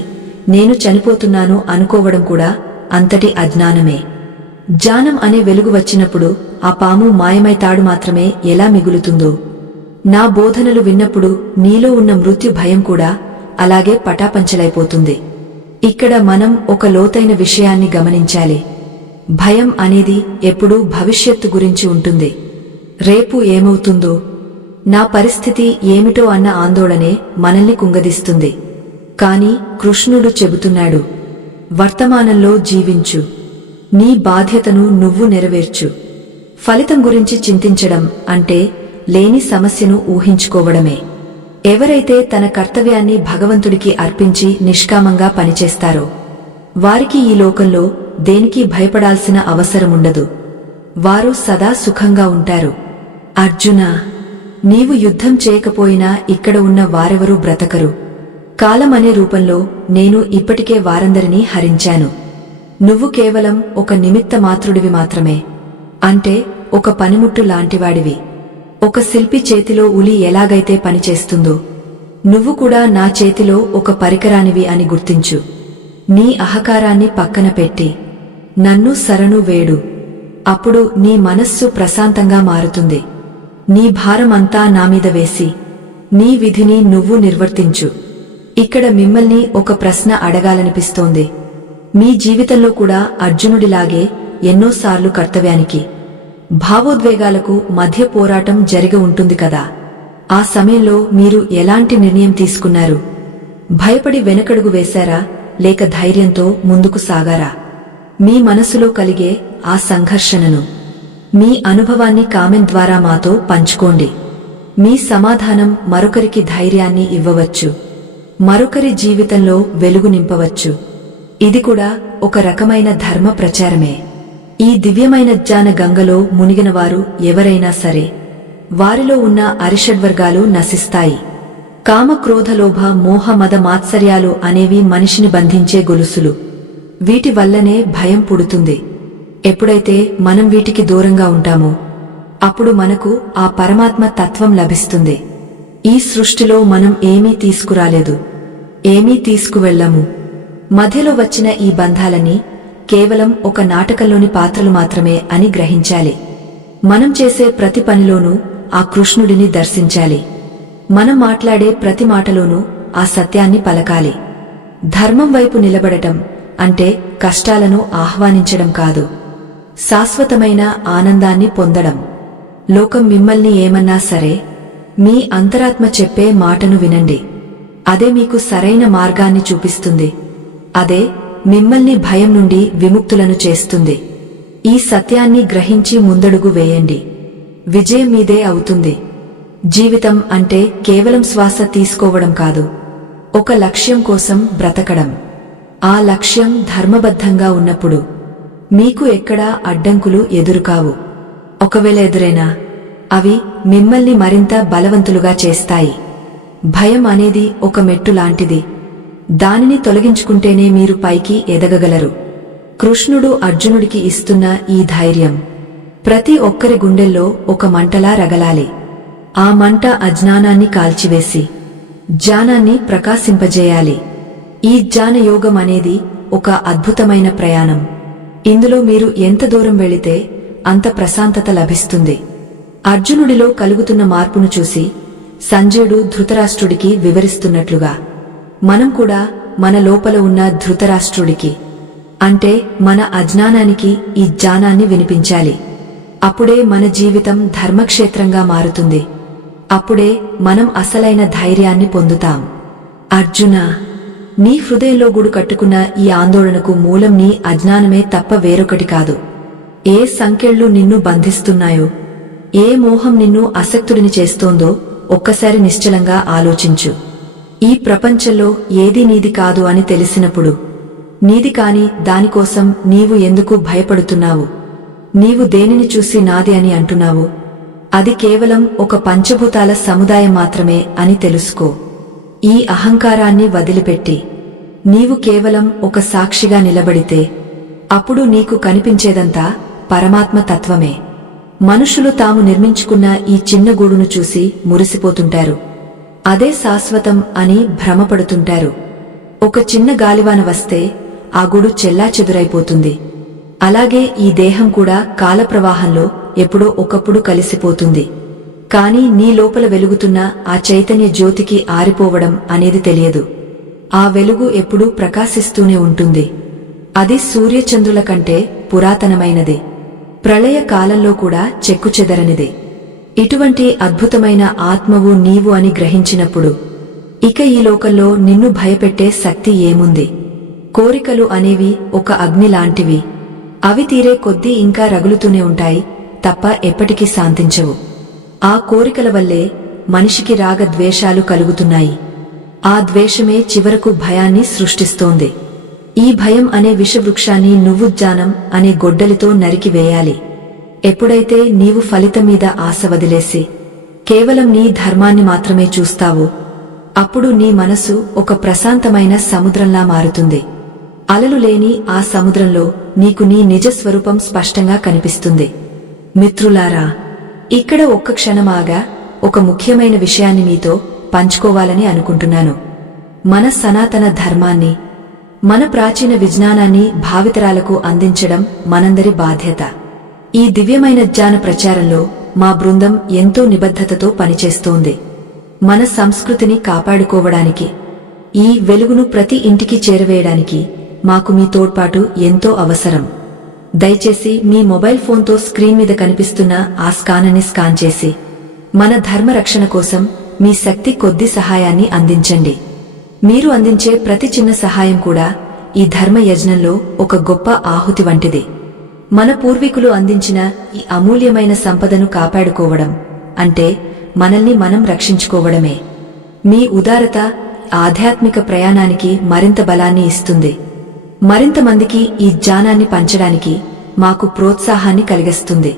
నేను చనిపోతున్నాను అనుకోవడం కూడా అంతటి అజ్ఞానమే. జ్ఞానం అనే వెలుగు వచ్చినప్పుడు ఆ పాము మాయమై తాడు మాత్రమే ఎలా మిగులుతుందో, నా బోధనలు విన్నప్పుడు నీలో ఉన్న మృత్యు భయం కూడా అలాగే పటాపంచలైపోతుంది. ఇక్కడ మనం ఒక లోతైన విషయాన్ని గమనించాలి. భయం అనేది ఎప్పుడూ భవిష్యత్తు గురించి ఉంటుంది. రేపు ఏమవుతుందో, నా పరిస్థితి ఏమిటో అన్న ఆందోళనే మనల్ని కుంగదీస్తుంది. కాని కృష్ణుడు చెబుతున్నాడు, వర్తమానంలో జీవించు, నీ బాధ్యతను నువ్వు నెరవేర్చు. ఫలితం గురించి చింతించడం అంటే లేని సమస్యను ఊహించుకోవడమే. ఎవరైతే తన కర్తవ్యాన్ని భగవంతుడికి అర్పించి నిష్కామంగా పనిచేస్తారో వారికి ఈ లోకంలో దేనికి భయపడాల్సిన అవసరముండదు. వారు సదా సుఖంగా ఉంటారు. అర్జునా, నీవు యుద్ధం చేయకపోయినా ఇక్కడ ఉన్న వారెవరూ బ్రతకరు. కాలం అనే రూపంలో నేను ఇప్పటికే వారందరినీ హరించాను. నువ్వు కేవలం ఒక నిమిత్త మాత్రుడివి మాత్రమే. అంటే ఒక పనిముట్టు లాంటివాడివి. ఒక శిల్పి చేతిలో ఉలి ఎలాగైతే పనిచేస్తుందో నువ్వు కూడా నా చేతిలో ఒక పరికరానివి అని గుర్తించు. నీ అహంకారాన్ని పక్కన పెట్టి నన్ను శరణు వేడు. అప్పుడు నీ మనస్సు ప్రశాంతంగా మారుతుంది. నీ భారమంతా నామీద వేసి నీ విధిని నువ్వు నిర్వర్తించు. ఇక్కడ మిమ్మల్ని ఒక ప్రశ్న అడగాలనిపిస్తోంది. మీ జీవితంలో కూడా అర్జునుడిలాగే ఎన్నోసార్లు కర్తవ్యానికి, భావోద్వేగాలకు మధ్య పోరాటం జరిగి ఉంటుంది కదా. ఆ సమయంలో మీరు ఎలాంటి నిర్ణయం తీసుకున్నారు? భయపడి వెనకడుగు వేశారా, లేక ధైర్యంతో ముందుకు సాగారా? మీ మనసులో కలిగే ఆ సంఘర్షణను, మీ అనుభవాన్ని కామెంట్ ద్వారా మాతో పంచుకోండి. మీ సమాధానం మరొకరికి ధైర్యాన్ని ఇవ్వవచ్చు, మరొకరి జీవితంలో వెలుగు నింపవచ్చు. ఇది కూడా ఒక రకమైన ధర్మ ప్రచారమే. ఈ దివ్యమైన జ్ఞాన గంగలో మునిగినవారు ఎవరైనా సరే వారిలో ఉన్న అరిషడ్వర్గాలు నశిస్తాయి. కామ, క్రోధ, లోభ, మోహ, మద, మాత్సర్యాలు అనేవి మనిషిని బంధించే గొలుసులు. వీటి వల్లనే భయం పుడుతుంది. ఎప్పుడైతే మనం వీటికి దూరంగా ఉంటామో అప్పుడు మనకు ఆ పరమాత్మ తత్వం లభిస్తుంది. ఈ సృష్టిలో మనం ఏమీ తీసుకురాలేదు, ఏమీ తీసుకువెళ్లము. మధ్యలో వచ్చిన ఈ బంధాలన్నీ కేవలం ఒక నాటకంలోని పాత్రలు మాత్రమే అని గ్రహించాలి. మనం చేసే ప్రతి పనిలోనూ ఆ కృష్ణుడిని దర్శించాలి. మనం మాట్లాడే ప్రతి మాటలోనూ ఆ సత్యాన్ని పలకాలి. ధర్మం వైపు నిలబడటం అంటే కష్టాలను ఆహ్వానించడం కాదు, శాశ్వతమైన ఆనందాన్ని పొందడం. లోకం మిమ్మల్ని ఏమన్నా సరే, మీ అంతరాత్మ చెప్పే మాటను వినండి. అదే మీకు సరైన మార్గాన్ని చూపిస్తుంది. అదే మిమ్మల్ని భయం నుండి విముక్తులను చేస్తుంది. ఈ సత్యాన్ని గ్రహించి ముందడుగు వేయండి. విజయం మీదే అవుతుంది. జీవితం అంటే కేవలం శ్వాస తీసుకోవడం కాదు, ఒక లక్ష్యం కోసం బ్రతకడం. ఆ లక్ష్యం ధర్మబద్ధంగా ఉన్నప్పుడు మీకు ఎక్కడా అడ్డంకులు ఎదురుకావు. ఒకవేళ ఎదురైనా అవి మిమ్మల్ని మరింత బలవంతులుగా చేస్తాయి. భయం అనేది ఒక మెట్టు లాంటిది. దానిని తొలగించుకుంటేనే మీరు పైకి ఎదగగలరు. కృష్ణుడు అర్జునుడికి ఇస్తున్న ఈ ధైర్యం ప్రతి ఒక్కరి గుండెల్లో ఒక మంటలా రగలాలి. ఆ మంట అజ్ఞానాన్ని కాల్చివేసి జ్ఞానాన్ని ప్రకాశింపజేయాలి. ఈ జ్ఞానయోగం అనేది ఒక అద్భుతమైన ప్రయాణం. ఇందులో మీరు ఎంత దూరం వెళితే అంత ప్రశాంతత లభిస్తుంది. అర్జునుడిలో కలుగుతున్న మార్పును చూసి సంజయుడు ధృతరాష్ట్రుడికి వివరిస్తున్నట్లుగా మనం కూడా మన లోపల ఉన్న ధృతరాష్ట్రుడికి, అంటే మన అజ్ఞానానికి ఈ జ్ఞానాన్ని వినిపించాలి. అప్పుడే మన జీవితం ధర్మక్షేత్రంగా మారుతుంది. అప్పుడే మనం అసలైన ధైర్యాన్ని పొందుతాం. అర్జున, నీ హృదయంలో గూడు కట్టుకున్న ఈ ఆందోళనకు మూలం నీ అజ్ఞానమే తప్ప వేరొకటి కాదు. ఏ సంకెళ్ళు నిన్ను బంధిస్తున్నాయో, ఏ మోహం నిన్ను అసక్తుడిని చేస్తోందో ఒక్కసారి నిశ్చలంగా ఆలోచించు. ఈ ప్రపంచంలో ఏదీ నీది కాదు అని తెలిసినప్పుడు నీది కాని దానికోసం నీవు ఎందుకు భయపడుతున్నావు? నీవు దేనిని చూసి నాది అని అంటున్నావు? అది కేవలం ఒక పంచభూతాల సముదాయం మాత్రమే అని తెలుసుకో. ఈ అహంకారాన్ని వదిలిపెట్టి నీవు కేవలం ఒక సాక్షిగా నిలబడితే అప్పుడు నీకు కనిపించేదంతా పరమాత్మ తత్వమే. మనుషులు తాము నిర్మించుకున్న ఈ చిన్న గూడును చూసి మురిసిపోతుంటారు. అదే శాశ్వతం అని భ్రమపడుతుంటారు. ఒక చిన్న గాలివాన వస్తే ఆ గూడు చెల్లాచెదురైపోతుంది. అలాగే ఈ దేహం కూడా కాలప్రవాహంలో ఎప్పుడో ఒకప్పుడు కలిసిపోతుంది. కాని నీ లోపల వెలుగుతున్న ఆ చైతన్య జ్యోతికి ఆరిపోవడం అనేది తెలియదు. ఆ వెలుగు ఎప్పుడూ ప్రకాశిస్తూనే ఉంటుంది. అది సూర్యచంద్రుల కంటే పురాతనమైనది. ప్రళయ కాలంలో కూడా చెక్కుచెదరనిది. ఇటువంటి అద్భుతమైన ఆత్మవు నీవు అని గ్రహించినప్పుడు ఇక ఈ లోకంలో నిన్ను భయపెట్టే శక్తి ఏముంది? కోరికలు అనేవి ఒక అగ్ని లాంటివి. అవి తీరే కొద్దీ ఇంకా రగులుతూనే ఉంటాయి తప్ప ఎప్పటికీ శాంతించవు. ఆ కోరికల వల్లే మనిషికి రాగద్వేషాలు కలుగుతున్నాయి. ఆ ద్వేషమే చివరకు భయాన్ని సృష్టిస్తోంది. ఈ భయం అనే విషవృక్షాన్ని నువ్వు జ్ఞానం అనే గొడ్డలితో నరికివేయాలి. ఎప్పుడైతే నీవు ఫలితం మీద ఆశ వదిలేసి కేవలం నీ ధర్మాన్ని మాత్రమే చూస్తావో అప్పుడు నీ మనసు ఒక ప్రశాంతమైన సముద్రంలా మారుతుంది. అలలు లేని ఆ సముద్రంలో నీకు నీ నిజస్వరూపం స్పష్టంగా కనిపిస్తుంది. మిత్రులారా, ఇక్కడ ఒక్క క్షణమాగా ఒక ముఖ్యమైన విషయాన్ని మీతో పంచుకోవాలని అనుకుంటున్నాను. మన సనాతన ధర్మాన్ని, మన ప్రాచీన విజ్ఞానాన్ని భావితరాలకు అందించడం మనందరి బాధ్యత. ఈ దివ్యమైన జ్ఞాన ప్రచారంలో మా బృందం ఎంతో నిబద్ధతతో పనిచేస్తోంది. మన సంస్కృతిని కాపాడుకోవడానికి, ఈ వెలుగును ప్రతి ఇంటికి చేరవేయడానికి మాకు మీ తోడ్పాటు ఎంతో అవసరం. దయచేసి మీ మొబైల్ ఫోన్తో స్క్రీన్ మీద కనిపిస్తున్న ఆ స్కానర్ని స్కాన్ చేసి మన ధర్మ రక్షణ కోసం మీ శక్తి కొద్ది సహాయాన్ని అందించండి. మీరు అందించే ప్రతి చిన్న సహాయం కూడా ఈ ధర్మ యజ్ఞంలో ఒక గొప్ప ఆహుతి వంటిది. మన పూర్వీకులు అందించిన ఈ అమూల్యమైన సంపదను కాపాడుకోవడం అంటే మనల్ని మనం రక్షించుకోవడమే. మీ ఉదారత ఆధ్యాత్మిక ప్రయాణానికి మరింత బలాన్ని ఇస్తుంది. మరింత మందికి ఈ జ్ఞానాన్ని పంచడానికి మాకు ప్రోత్సాహాన్ని కలిగిస్తుంది.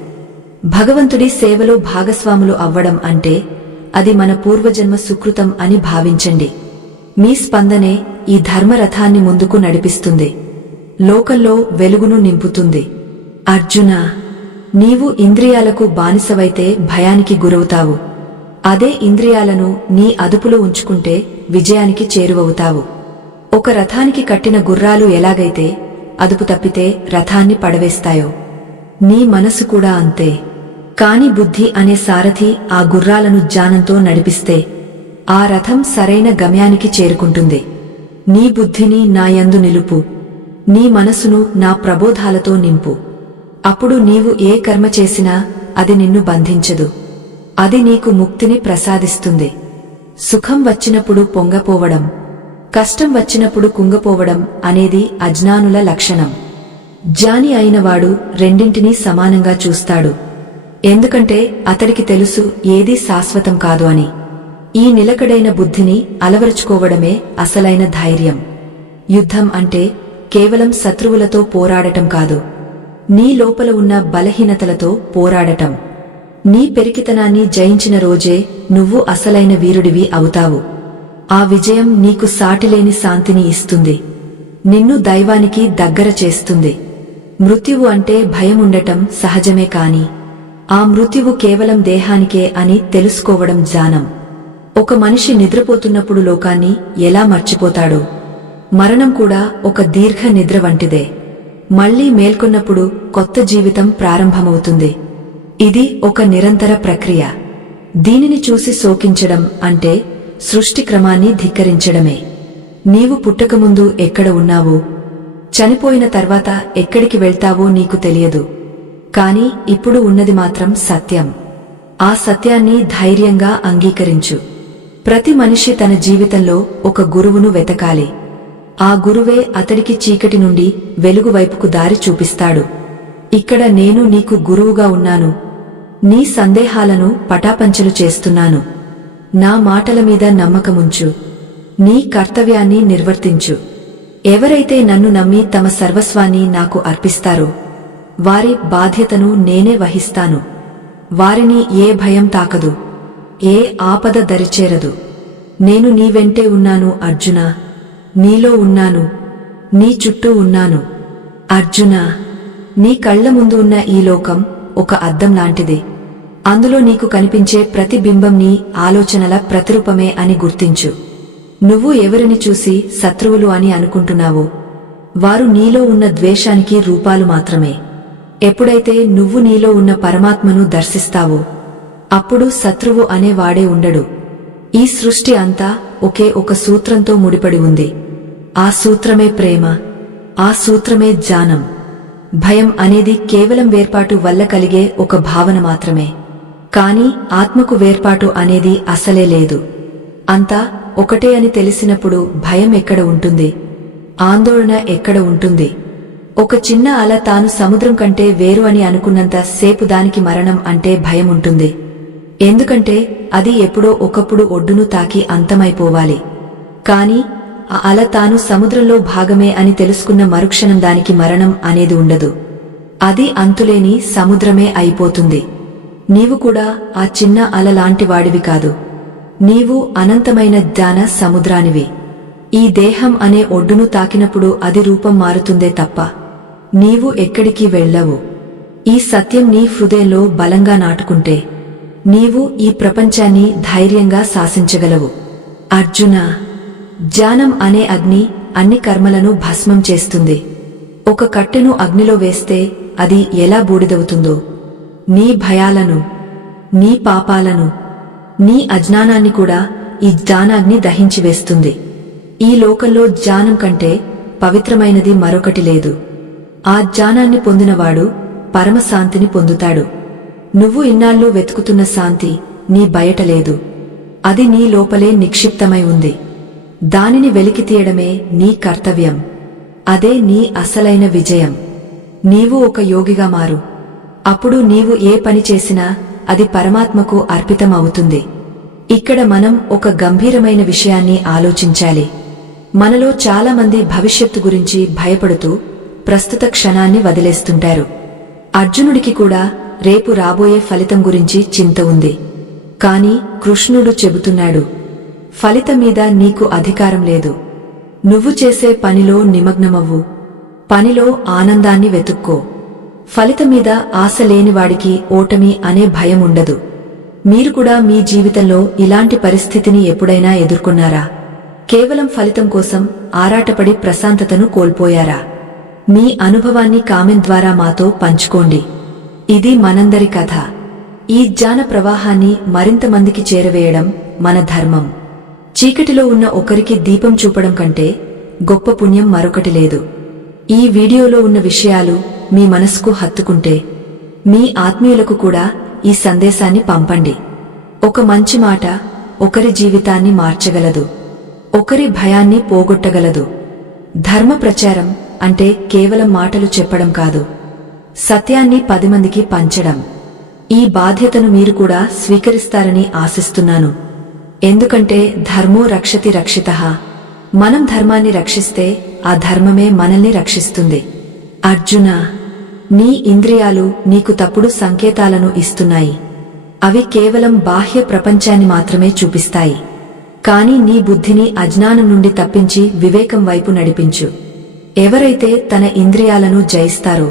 భగవంతుడి సేవలో భాగస్వాములు అవ్వడం అంటే అది మన పూర్వజన్మ సుకృతం అని భావించండి. మీ స్పందనే ఈ ధర్మరథాన్ని ముందుకు నడిపిస్తుంది, లోకంలో వెలుగును నింపుతుంది. అర్జున, నీవు ఇంద్రియాలకు బానిసవైతే భయానికి గురవుతావు. అదే ఇంద్రియాలను నీ అదుపులో ఉంచుకుంటే విజయానికి చేరువవుతావు. ఒక రథానికి కట్టిన గుర్రాలు ఎలాగైతే అదుపు తప్పితే రథాన్ని పడవేస్తాయో నీ మనసు కూడా అంతే. కాని బుద్ధి అనే సారథి ఆ గుర్రాలను జ్ఞానంతో నడిపిస్తే ఆ రథం సరైన గమ్యానికి చేరుకుంటుంది. నీ బుద్ధిని నా యందు నిలుపు, నీ మనసును నా ప్రబోధాలతో నింపు. అప్పుడు నీవు ఏ కర్మ చేసినా అది నిన్ను బంధించదు, అది నీకు ముక్తిని ప్రసాదిస్తుంది. సుఖం వచ్చినప్పుడు పొంగపోవడం, కష్టం వచ్చినప్పుడు కుంగపోవడం అనేది అజ్ఞానుల లక్షణం. జ్ఞాని అయినవాడు రెండింటినీ సమానంగా చూస్తాడు. ఎందుకంటే అతడికి తెలుసు ఏదీ శాశ్వతం కాదు అని. ఈ నిలకడైన బుద్ధిని అలవరుచుకోవడమే అసలైన ధైర్యం. యుద్ధం అంటే కేవలం శత్రువులతో పోరాడటం కాదు, నీ లోపల ఉన్న బలహీనతలతో పోరాడటం. నీ పెరికితనాన్ని జయించిన రోజే నువ్వు అసలైన వీరుడివి అవుతావు. ఆ విజయం నీకు సాటిలేని శాంతిని ఇస్తుంది, నిన్ను దైవానికి దగ్గర చేస్తుంది. మృత్యువు అంటే భయముండటం సహజమే కాని ఆ మృత్యువు కేవలం దేహానికే అని తెలుసుకోవడం జ్ఞానం. ఒక మనిషి నిద్రపోతున్నప్పుడు లోకాన్ని ఎలా మర్చిపోతాడో, మరణం కూడా ఒక దీర్ఘ నిద్ర వంటిదే. మళ్లీ మేల్కొన్నప్పుడు కొత్త జీవితం ప్రారంభమవుతుంది. ఇది ఒక నిరంతర ప్రక్రియ. దీనిని చూసి శోకించడం అంటే సృష్టి క్రమాన్ని ధిక్కరించడమే. నీవు పుట్టకముందు ఎక్కడ ఉన్నావో, చనిపోయిన తర్వాత ఎక్కడికి వెళ్తావో నీకు తెలియదు. కాని ఇప్పుడు ఉన్నది మాత్రం సత్యం. ఆ సత్యాన్ని ధైర్యంగా అంగీకరించు. ప్రతి మనిషి తన జీవితంలో ఒక గురువును వెతకాలి. ఆ గురువే అతడికి చీకటి నుండి వెలుగు వైపుకు దారి చూపిస్తాడు. ఇక్కడ నేను నీకు గురువుగా ఉన్నాను. నీ సందేహాలను పటాపంచలు చేస్తున్నాను. నా మాటల మీద నమ్మకముంచు, నీ కర్తవ్యాన్ని నిర్వర్తించు. ఎవరైతే నన్ను నమ్మి తమ సర్వస్వాన్ని నాకు అర్పిస్తారో వారి బాధ్యతను నేనే వహిస్తాను. వారిని ఏ భయం తాకదు, ఏ ఆపద దరిచేరదు. నేను నీ వెంటే ఉన్నాను అర్జునా, నీలో ఉన్నాను, నీ చుట్టూ ఉన్నాను. అర్జునా, నీ కళ్ల ముందు ఉన్న ఈ లోకం ఒక అద్దం లాంటిది. అందులో నీకు కనిపించే ప్రతిబింబం నీ ఆలోచనల ప్రతిరూపమే అని గుర్తించు. నువ్వు ఎవరిని చూసి శత్రువులు అని అనుకుంటున్నావో వారు నీలో ఉన్న ద్వేషానికి రూపాలు మాత్రమే. ఎప్పుడైతే నువ్వు నీలో ఉన్న పరమాత్మను దర్శిస్తావో అప్పుడు శత్రువు అనేవాడే ఉండడు. ఈ సృష్టి అంతా ఒకే ఒక సూత్రంతో ముడిపడి ఉంది. ఆ సూత్రమే ప్రేమ, ఆ సూత్రమే జ్ఞానం. భయం అనేది కేవలం వేర్పాటు వల్ల కలిగే ఒక భావన మాత్రమే. కాని ఆత్మకు వేర్పాటు అనేది అసలే లేదు. అంతా ఒకటే అని తెలిసినప్పుడు భయం ఎక్కడ ఉంటుంది, ఆందోళన ఎక్కడ ఉంటుంది? ఒక చిన్న అల తాను సముద్రం కంటే వేరు అని అనుకున్నంత సేపు దానికి మరణం అంటే భయం ఉంటుంది. ఎందుకంటే అది ఎప్పుడో ఒకప్పుడు ఒడ్డును తాకి అంతమైపోవాలి. కాని ఆ అల తాను సముద్రంలో భాగమే అని తెలుసుకున్న మరుక్షణం దానికి మరణం అనేది ఉండదు. అది అంతులేని సముద్రమే అయిపోతుంది. నీవు కూడా ఆ చిన్న అల లాంటి వాడివి కాదు. నీవు అనంతమైన జ్ఞాన సముద్రానివి. ఈ దేహం అనే ఒడ్డును తాకినప్పుడు అది రూపం మారుతుందే తప్ప నీవు ఎక్కడికి వెళ్ళవు. ఈ సత్యం నీ హృదయంలో బలంగా నాటుకుంటే నీవు ఈ ప్రపంచాన్ని ధైర్యంగా శాసించగలవు. అర్జునా, జ్ఞానం అనే అగ్ని అన్ని కర్మలను భస్మం చేస్తుంది. ఒక కట్టెను అగ్నిలో వేస్తే అది ఎలా బూడిదవుతుందో నీ భయాలను, నీ పాపాలను, నీ అజ్ఞానాన్ని కూడా ఈ జ్ఞానాగ్ని దహించివేస్తుంది. ఈ లోకంలో జ్ఞానం కంటే పవిత్రమైనది మరొకటి లేదు. ఆ జ్ఞానాన్ని పొందినవాడు పరమశాంతిని పొందుతాడు. నువ్వు ఇన్నాళ్ళు వెతుకుతున్న శాంతి నీ బయట లేదు, అది నీ లోపలే నిక్షిప్తమై ఉంది. దానిని వెలికితీయడమే నీ కర్తవ్యం. అదే నీ అసలైన విజయం. నీవు ఒక యోగిగా మారు. అప్పుడు నీవు ఏ పని చేసినా అది పరమాత్మకు అర్పితం అవుతుంది. ఇక్కడ మనం ఒక గంభీరమైన విషయాన్ని ఆలోచించాలి. మనలో చాలా మంది భవిష్యత్తు గురించి భయపడుతూ ప్రస్తుత క్షణాన్ని వదిలేస్తుంటారు. అర్జునుడికి కూడా రేపు రాబోయే ఫలితం గురించి చింత ఉంది. కాని కృష్ణుడు చెబుతున్నాడు, ఫలితం మీద నీకు అధికారం లేదు. నువ్వు చేసే పనిలో నిమగ్నమవ్వు. పనిలో ఆనందాన్ని వెతుక్కో. ఫలితం మీద ఆశ లేనివాడికి ఓటమి అనే భయం ఉండదు. మీరు కూడా మీ జీవితంలో ఇలాంటి పరిస్థితిని ఎప్పుడైనా ఎదుర్కొన్నారా? కేవలం ఫలితం కోసం ఆరాటపడి ప్రశాంతతను కోల్పోయారా? మీ అనుభవాన్ని కామెంట్ ద్వారా మాతో పంచుకోండి. ఇది మనందరి కథ. ఈ జ్ఞాన ప్రవాహాన్ని మరింత మందికి చేరవేయడం మన ధర్మం. చీకటిలో ఉన్న ఒకరికి దీపం చూపడం కంటే గొప్ప పుణ్యం మరొకటి లేదు. ఈ వీడియోలో ఉన్న విషయాలు మీ మనసుకు హత్తుకుంటే మీ ఆత్మీయులకు కూడా ఈ సందేశాన్ని పంపండి. ఒక మంచి మాట ఒకరి జీవితాన్ని మార్చగలదు, ఒకరి భయాన్ని పోగొట్టగలదు. ధర్మ ప్రచారం అంటే కేవలం మాటలు చెప్పడం కాదు, సత్యాన్ని 10 మందికి పంచడం. ఈ బాధ్యతను మీరు కూడా స్వీకరిస్తారని ఆశిస్తున్నాను. ఎందుకంటే ధర్మో రక్షతి రక్షితః. మనం ధర్మాన్ని రక్షిస్తే ఆ ధర్మమే మనల్ని రక్షిస్తుంది. అర్జున, నీ ఇంద్రియాలు నీకు తప్పుడు సంకేతాలను ఇస్తున్నాయి. అవి కేవలం బాహ్య ప్రపంచాన్ని మాత్రమే చూపిస్తాయి. కాని నీ బుద్ధిని అజ్ఞానం నుండి తప్పించి వివేకం వైపు నడిపించు. ఎవరైతే తన ఇంద్రియాలను జయిస్తారో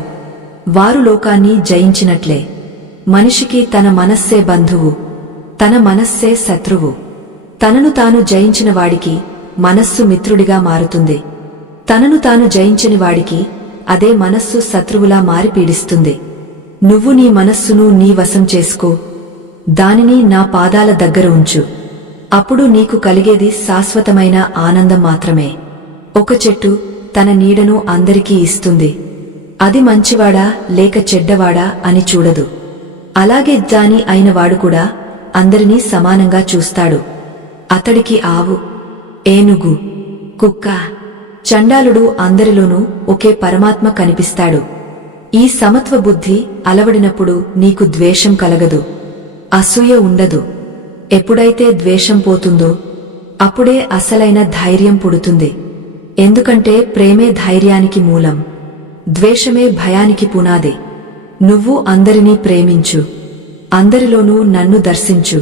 వారు లోకాన్ని జయించినట్లే. మనిషికి తన మనస్సే బంధువు, తన మనస్సే శత్రువు. తనను తాను జయించిన వాడికి మనస్సు మిత్రుడిగా మారుతుంది. తనను తాను జయించని వాడికి అదే మనస్సు శత్రువులా మారి పీడిస్తుంది. నువ్వు నీ మనస్సును నీ వశం చేసుకో, దానిని నా పాదాల దగ్గర ఉంచు. అప్పుడు నీకు కలిగేది శాశ్వతమైన ఆనందం మాత్రమే. ఒక చెట్టు తన నీడను అందరికీ ఇస్తుంది. అది మంచివాడా లేక చెడ్డవాడా అని చూడదు. అలాగే జ్ఞాని అయిన వాడు కూడా అందరినీ సమానంగా చూస్తాడు. అతడికి ఆవు, ఏనుగు, కుక్క, చండాలుడు అందరిలోనూ ఒకే పరమాత్మ కనిపిస్తాడు. ఈ సమత్వ బుద్ధి అలవడినప్పుడు నీకు ద్వేషం కలగదు, అసూయ ఉండదు. ఎప్పుడైతే ద్వేషం పోతుందో అప్పుడే అసలైన ధైర్యం పుడుతుంది. ఎందుకంటే ప్రేమే ధైర్యానికి మూలం, ద్వేషమే భయానికి పునాది. నువ్వు అందరినీ ప్రేమించు, అందరిలోనూ నన్ను దర్శించు.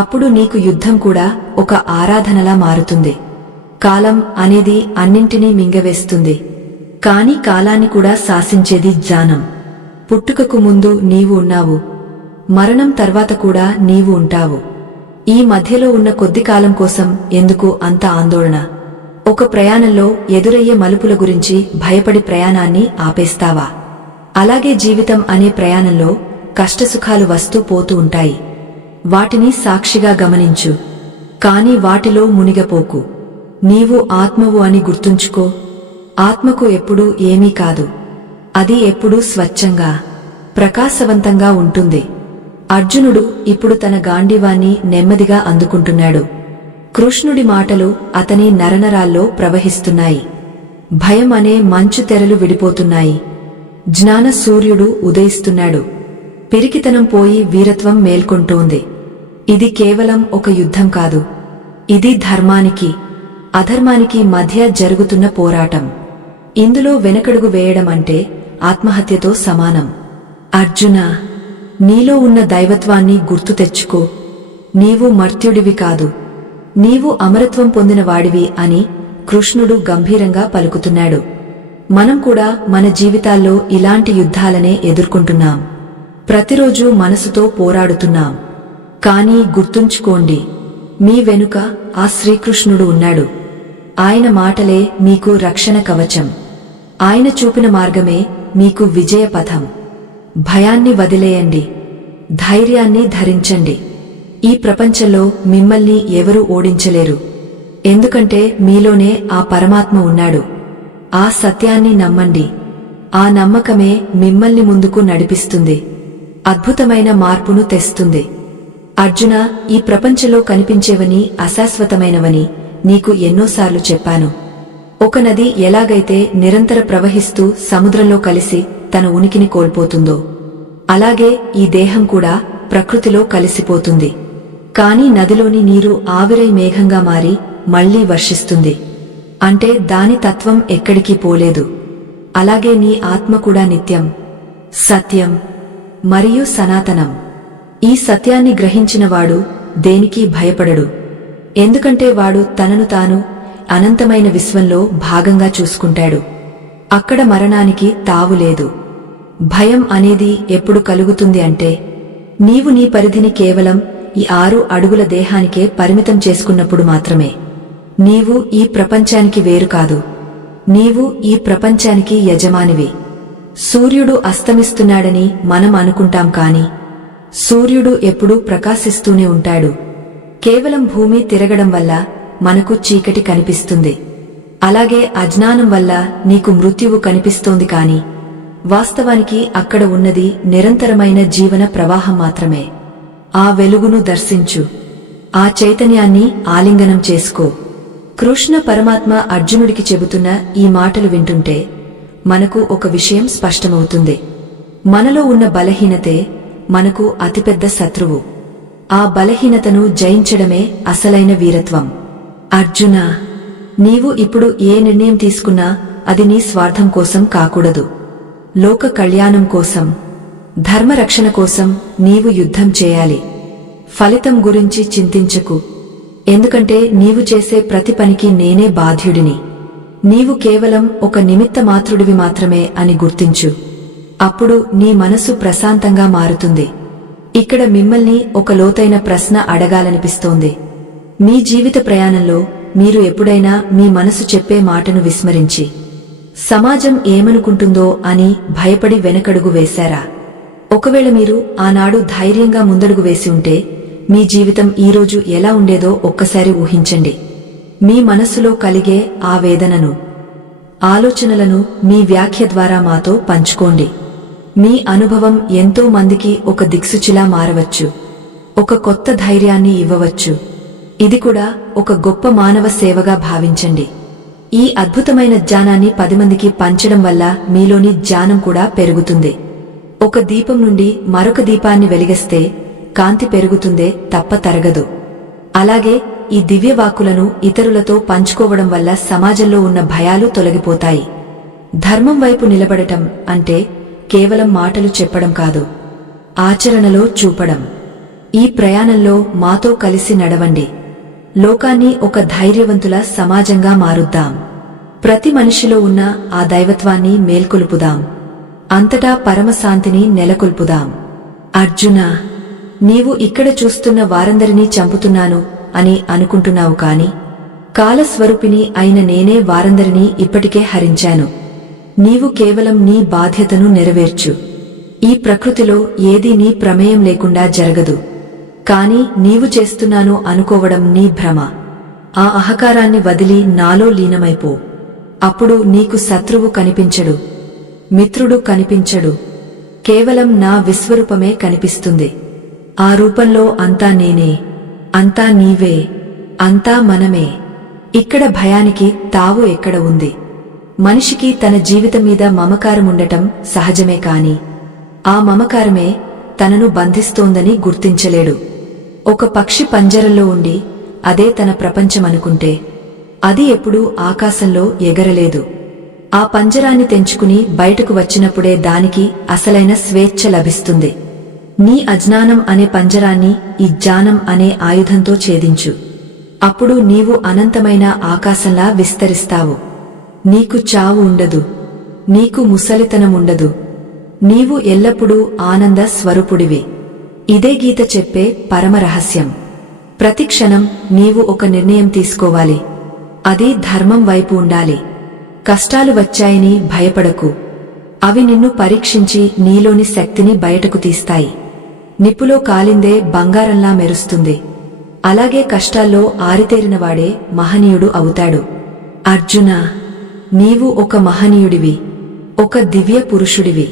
అప్పుడు నీకు యుద్ధం కూడా ఒక ఆరాధనలా మారుతుంది. కాలం అనేది అన్నింటినీ మింగవేస్తుంది, కాని కాలాన్ని కూడా శాసించేది జ్ఞానం. పుట్టుకకు ముందు నీవు ఉన్నావు, మరణం తర్వాత కూడా నీవు ఉంటావు. ఈ మధ్యలో ఉన్న కొద్ది కాలం కోసం ఎందుకు అంత ఆందోళన? ఒక ప్రయాణంలో ఎదురయ్యే మలుపుల గురించి భయపడి ప్రయాణాన్ని ఆపేస్తావా? అలాగే జీవితం అనే ప్రయాణంలో కష్టసుఖాలు వస్తూ పోతూ ఉంటాయి. వాటిని సాక్షిగా గమనించు, కాని వాటిలో మునిగపోకు. నీవు ఆత్మవు అని గుర్తుంచుకో. ఆత్మకు ఎప్పుడూ ఏమీ కాదు, అది ఎప్పుడూ స్వచ్ఛంగా ప్రకాశవంతంగా ఉంటుంది. అర్జునుడు ఇప్పుడు తన గాంధీవాన్ని నెమ్మదిగా అందుకుంటున్నాడు. కృష్ణుడి మాటలు అతని నరనరాల్లో ప్రవహిస్తున్నాయి. భయం అనే మంచు తెరలు విడిపోతున్నాయి. జ్ఞాన సూర్యుడు ఉదయిస్తున్నాడు. పిరికితనం పోయి వీరత్వం మేల్కొంటోంది. ఇది కేవలం ఒక యుద్ధం కాదు, ఇది ధర్మానికి అధర్మానికి మధ్య జరుగుతున్న పోరాటం. ఇందులో వెనకడుగు వేయడం అంటే ఆత్మహత్యతో సమానం. అర్జునా, నీలో ఉన్న దైవత్వాన్ని గుర్తు తెచ్చుకో. నీవు మర్త్యుడివి కాదు, నీవు అమరత్వం పొందిన వాడివి అని కృష్ణుడు గంభీరంగా పలుకుతున్నాడు. మనం కూడా మన జీవితాల్లో ఇలాంటి యుద్ధాలనే ఎదుర్కొంటున్నాం. ప్రతిరోజూ మనసుతో పోరాడుతున్నాం. కానీ గుర్తుంచుకోండి, మీ వెనుక ఆ శ్రీకృష్ణుడు ఉన్నాడు. ఆయన మాటలే మీకు రక్షణ కవచం. ఆయన చూపిన మార్గమే మీకు విజయపథం. భయాన్ని వదిలేయండి, ధైర్యాన్ని ధరించండి. ఈ ప్రపంచంలో మిమ్మల్ని ఎవరూ ఓడించలేరు. ఎందుకంటే మీలోనే ఆ పరమాత్మ ఉన్నాడు. ఆ సత్యాన్ని నమ్మండి. ఆ నమ్మకమే మిమ్మల్ని ముందుకు నడిపిస్తుంది, అద్భుతమైన మార్పును తెస్తుంది. అర్జున, ఈ ప్రపంచంలో కనిపించేవని అశాశ్వతమైనవని నీకు ఎన్నోసార్లు చెప్పాను. ఒక నది ఎలాగైతే నిరంతర ప్రవహిస్తూ సముద్రంలో కలిసి తన ఉనికిని కోల్పోతుందో, అలాగే ఈ దేహం కూడా ప్రకృతిలో కలిసిపోతుంది. కాని నదిలోని నీరు ఆవిరై మేఘంగా మారి మళ్లీ వర్షిస్తుంది. అంటే దాని తత్వం ఎక్కడికి పోలేదు. అలాగే నీ ఆత్మ కూడా నిత్యం, సత్యం మరియు సనాతనం. ఈ సత్యాన్ని గ్రహించినవాడు దేనికీ భయపడడు. ఎందుకంటే వాడు తనను తాను అనంతమైన విశ్వంలో భాగంగా చూసుకుంటాడు. అక్కడ మరణానికి తావులేదు. భయం అనేది ఎప్పుడు కలుగుతుంది అంటే నీవు నీ పరిధిని కేవలం ఈ 6 అడుగుల దేహానికే పరిమితం చేసుకున్నప్పుడు మాత్రమే. నీవు ఈ ప్రపంచానికి వేరు కాదు, నీవు ఈ ప్రపంచానికి యజమానివి. సూర్యుడు అస్తమిస్తున్నాడని మనం అనుకుంటాం కాని సూర్యుడు ఎప్పుడూ ప్రకాశిస్తూనే ఉంటాడు. కేవలం భూమి తిరగడం వల్ల మనకు చీకటి కనిపిస్తుంది. అలాగే అజ్ఞానం వల్ల నీకు మృత్యువు కనిపిస్తోంది కాని వాస్తవానికి అక్కడ ఉన్నది నిరంతరమైన జీవన ప్రవాహం మాత్రమే. ఆ వెలుగును దర్శించు, ఆ చైతన్యాన్ని ఆలింగనం చేసుకో. కృష్ణ పరమాత్మ అర్జునుడికి చెబుతున్న ఈ మాటలు వింటుంటే మనకు ఒక విషయం స్పష్టమవుతుంది. మనలో ఉన్న బలహీనతే మనకు అతిపెద్ద శత్రువు. ఆ బలహీనతను జయించడమే అసలైన వీరత్వం. అర్జునా, నీవు ఇప్పుడు ఏ నిర్ణయం తీసుకున్నా అది నీ స్వార్థం కోసం కాకూడదు. లోక కళ్యాణం కోసం, ధర్మరక్షణ కోసం నీవు యుద్ధం చేయాలి. ఫలితం గురించి చింతించకు. ఎందుకంటే నీవు చేసే ప్రతి పనికి నేనే బాధ్యుడిని. నీవు కేవలం ఒక నిమిత్త మాత్రుడివి మాత్రమే అని గుర్తించు. అప్పుడు నీ మనసు ప్రశాంతంగా మారుతుంది. ఇక్కడ మిమ్మల్ని ఒక లోతైన ప్రశ్న అడగాలనిపిస్తోంది. మీ జీవిత ప్రయాణంలో మీరు ఎప్పుడైనా మీ మనసు చెప్పే మాటను విస్మరించి సమాజం ఏమనుకుంటుందో అని భయపడి వెనకడుగు వేశారా? ఒకవేళ మీరు ఆనాడు ధైర్యంగా ముందడుగు వేసి ఉంటే మీ జీవితం ఈరోజు ఎలా ఉండేదో ఒక్కసారి ఊహించండి. మీ మనస్సులో కలిగే ఆ వేదనను, ఆలోచనలను మీ వ్యాఖ్య ద్వారా మాతో పంచుకోండి. మీ అనుభవం ఎంతో మందికి ఒక దిక్సూచిలా మారవచ్చు, ఒక కొత్త ధైర్యాన్ని ఇవ్వవచ్చు. ఇది కూడా ఒక గొప్ప మానవ సేవగా భావించండి. ఈ అద్భుతమైన జ్ఞానాన్ని 10 మందికి పంచడం వల్ల మీలోని జ్ఞానం కూడా పెరుగుతుంది. ఒక దీపం నుండి మరొక దీపాన్ని వెలిగిస్తే కాంతి పెరుగుతుందే తప్ప తరగదు. అలాగే ఈ దివ్యవాక్కులను ఇతరులతో పంచుకోవడం వల్ల సమాజంలో ఉన్న భయాలు తొలగిపోతాయి. ధర్మం వైపు నిలబడటం అంటే కేవలం మాటలు చెప్పడం కాదు, ఆచరణలో చూపడం. ఈ ప్రయాణంలో మాతో కలిసి నడవండి. లోకాన్ని ఒక ధైర్యవంతుల సమాజంగా మారుద్దాం. ప్రతి మనిషిలో ఉన్న ఆ దైవత్వాన్ని మేల్కొలుపుదాం. అంతటా పరమశాంతిని నెలకొల్పుదాం. అర్జునా, నీవు ఇక్కడ చూస్తున్న వారందరినీ చంపుతున్నాను అని అనుకుంటున్నావు కాని కాలస్వరూపిణి అయిన నేనే వారందరినీ ఇప్పటికే హరించాను. నీవు కేవలం నీ బాధ్యతను నెరవేర్చు. ఈ ప్రకృతిలో ఏదీ నీ ప్రమేయం లేకుండా జరగదు. కాని నీవు చేస్తున్నాను అనుకోవడం నీ భ్రమ. ఆ అహంకారాన్ని వదిలి నాలో లీనమైపో. అప్పుడు నీకు శత్రువు కనిపించడు, మిత్రుడు కనిపించడు. కేవలం నా విశ్వరూపమే కనిపిస్తుంది. ఆ రూపంలో అంతా నేనే, అంతా నీవే, అంతా మనమే. ఇక్కడ భయానికి తావు ఎక్కడ ఉంది? మనిషికి తన జీవితం మీద మమకారముండటం సహజమే కాని ఆ మమకారమే తనను బంధిస్తోందని గుర్తించలేడు. ఒక పక్షి పంజరంలో ఉండి అదే తన ప్రపంచమనుకుంటే అది ఎప్పుడూ ఆకాశంలో ఎగరలేదు. ఆ పంజరాన్ని తెంచుకుని బయటకు వచ్చినప్పుడే దానికి అసలైన స్వేచ్ఛ లభిస్తుంది. నీ అజ్ఞానం అనే పంజరాన్ని ఈ జ్ఞానం అనే ఆయుధంతో ఛేదించు. అప్పుడు నీవు అనంతమైన ఆకాశంలా విస్తరిస్తావు. నీకు చావు ఉండదు, నీకు ముసలితనముండదు. నీవు ఎల్లప్పుడూ ఆనంద స్వరూపుడివి. ఇదే గీత చెప్పే పరమరహస్యం. ప్రతి క్షణం నీవు ఒక నిర్ణయం తీసుకోవాలి. అది ధర్మం వైపు ఉండాలి. కష్టాలు వచ్చాయని భయపడకు. అవి నిన్ను పరీక్షించి నీలోని శక్తిని బయటకు తీస్తాయి. నిప్పులో కాలిందే బంగారంలా మెరుస్తుంది. అలాగే కష్టాల్లో ఆరితేరినవాడే మహనీయుడు అవుతాడు. అర్జునా, నీవు ఒక మహనీయుడివి, ఒక దివ్య పురుషుడివి.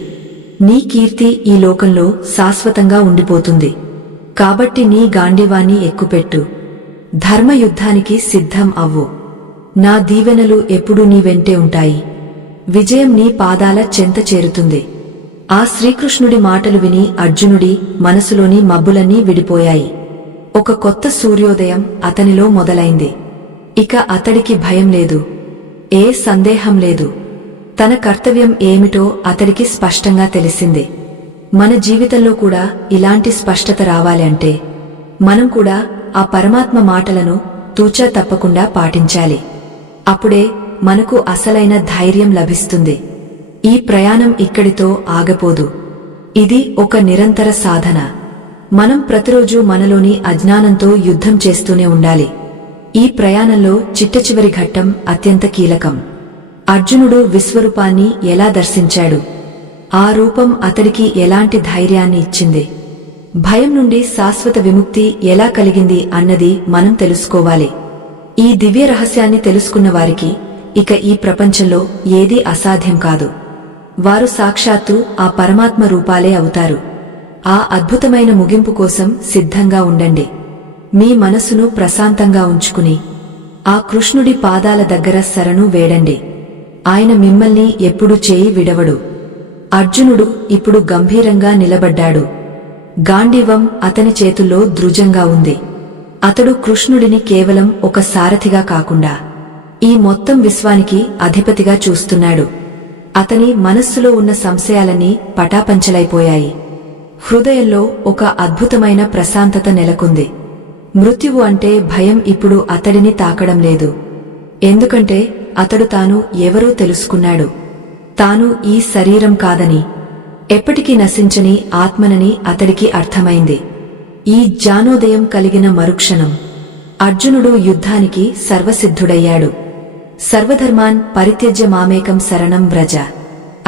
నీ కీర్తి ఈ లోకంలో శాశ్వతంగా ఉండిపోతుంది. కాబట్టి నీ గాంధీవాన్ని ఎక్కుపెట్టు. ధర్మయుద్ధానికి సిద్ధం అవ్వు. నా దీవెనలు ఎప్పుడూ నీ వెంటే ఉంటాయి. విజయం నీ పాదాల చెంత చేరుతుంది. ఆ శ్రీకృష్ణుడి మాటలు విని అర్జునుడి మనసులోని మబ్బులన్నీ విడిపోయాయి. ఒక కొత్త సూర్యోదయం అతనిలో మొదలైంది. ఇక అతడికి భయం లేదు, ఏ సందేహం లేదు. తన కర్తవ్యం ఏమిటో అతడికి స్పష్టంగా తెలిసింది. మన జీవితంలో కూడా ఇలాంటి స్పష్టత రావాలి అంటే మనం కూడా ఆ పరమాత్మ మాటలను తూచా తప్పకుండా పాటించాలి. అప్పుడే మనకు అసలైన ధైర్యం లభిస్తుంది. ఈ ప్రయాణం ఇక్కడితో ఆగపోదు. ఇది ఒక నిరంతర సాధన. మనం ప్రతిరోజు మనలోని అజ్ఞానంతో యుద్ధం చేస్తూనే ఉండాలి. ఈ ప్రయాణంలో చిట్టచివరి ఘట్టం అత్యంత కీలకం. అర్జునుడు విశ్వరూపాన్ని ఎలా దర్శించాడు? ఆ రూపం అతడికి ఎలాంటి ధైర్యాన్ని ఇచ్చింది? భయం నుండి శాశ్వత విముక్తి ఎలా కలిగింది అన్నది మనం తెలుసుకోవాలి. ఈ దివ్య రహస్యాన్ని తెలుసుకున్న వారికి ఇక ఈ ప్రపంచంలో ఏదీ అసాధ్యం కాదు. వారు సాక్షాత్తు ఆ పరమాత్మ రూపాలే అవుతారు. ఆ అద్భుతమైన ముగింపు కోసం సిద్ధంగా ఉండండి. మీ మనసును ప్రశాంతంగా ఉంచుకుని ఆ కృష్ణుడి పాదాల దగ్గర శరణు వేడండి. ఆయన మిమ్మల్ని ఎప్పుడూ చేయి విడవడు. అర్జునుడు ఇప్పుడు గంభీరంగా నిలబడ్డాడు. గాంధీవం అతని చేతుల్లో దృఢంగా ఉంది. అతడు కృష్ణుడిని కేవలం ఒక సారథిగా కాకుండా ఈ మొత్తం విశ్వానికి అధిపతిగా చూస్తున్నాడు. అతని మనస్సులో ఉన్న సంశయాలన్నీ పటాపంచలైపోయాయి. హృదయంలో ఒక అద్భుతమైన ప్రశాంతత నెలకొంది. మృత్యువు అంటే భయం ఇప్పుడు అతడిని తాకడం లేదు. ఎందుకంటే అతడు తాను ఎవరో తెలుసుకున్నాడు. తాను ఈ శరీరం కాదని, ఎప్పటికీ నశించని ఆత్మనని అతడికి అర్థమైంది. ఈ జ్ఞానోదయం కలిగిన మరుక్షణం అర్జునుడు యుద్ధానికి సర్వసిద్ధుడయ్యాడు. సర్వధర్మాన్ పరిత్యజ్య మామేకం శరణం వ్రజ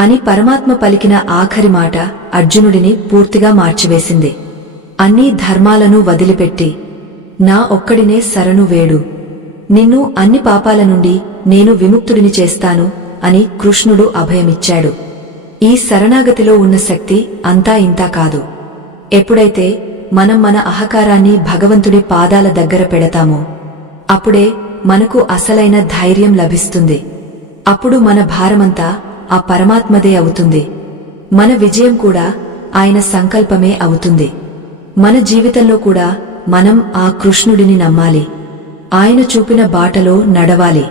అని పరమాత్మ పలికిన ఆఖరి మాట అర్జునుడిని పూర్తిగా మార్చివేసింది. అన్ని ధర్మాలను వదిలిపెట్టి నా ఒక్కడినే శరణు వేడు. నిన్ను అన్ని పాపాల నుండి నేను విముక్తుడిని చేస్తాను అని కృష్ణుడు అభయమిచ్చాడు. ఈ శరణాగతిలో ఉన్న శక్తి అంతా ఇంతా కాదు. ఎప్పుడైతే మనం మన అహంకారాన్ని భగవంతుడి పాదాల దగ్గర పెడతామో అప్పుడే మనకు అసలైన ధైర్యం లభిస్తుంది. అప్పుడు మన భారమంతా ఆ పరమాత్మదే అవుతుంది. మన విజయం కూడా ఆయన సంకల్పమే అవుతుంది. మన జీవితంలో కూడా మనం ఆ కృష్ణుడిని నమ్మాలి. ఆయన చూపిన బాటలో నడవాలి.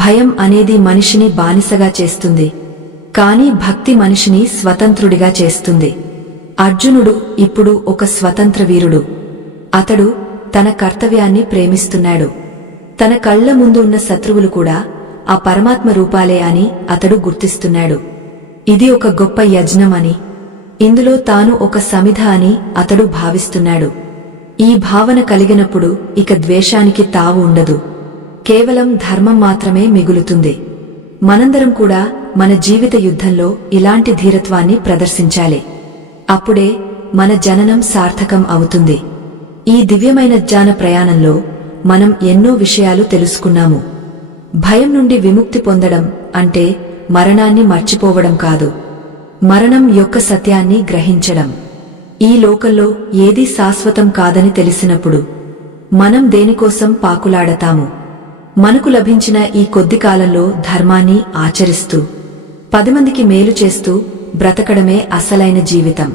భయం అనేది మనిషిని బానిసగా చేస్తుంది, కానీ భక్తి మనిషిని స్వతంత్రుడిగా చేస్తుంది. అర్జునుడు ఇప్పుడు ఒక స్వతంత్ర వీరుడు. అతడు తన కర్తవ్యాన్ని ప్రేమిస్తున్నాడు. తన కళ్ల ముందు ఉన్న శత్రువులు కూడా ఆ పరమాత్మ రూపాలే అని అతడు గుర్తిస్తున్నాడు. ఇది ఒక గొప్ప యజ్ఞం అని, ఇందులో తాను ఒక సమిధ అని అతడు భావిస్తున్నాడు. ఈ భావన కలిగినప్పుడు ఇక ద్వేషానికి తావు ఉండదు. కేవలం ధర్మం మాత్రమే మిగులుతుంది. మనందరం కూడా మన జీవిత యుద్ధంలో ఇలాంటి ధీరత్వాన్ని ప్రదర్శించాలి. అప్పుడే మన జననం సార్థకం అవుతుంది. ఈ దివ్యమైన జ్ఞాన ప్రయాణంలో మనం ఎన్నో విషయాలు తెలుసుకున్నాము. భయం నుండి విముక్తి పొందడం అంటే మరణాన్ని మర్చిపోవడం కాదు, మరణం యొక్క సత్యాన్ని గ్రహించడం. ఈ లోకంలో ఏదీ శాశ్వతం కాదని తెలిసినప్పుడు మనం దేనికోసం పాకులాడతాము? మనకు లభించిన ఈ కొద్ది కాలంలో ధర్మాన్ని ఆచరిస్తూ 10 మందికి మేలు చేస్తూ బ్రతకడమే అసలైన జీవితం.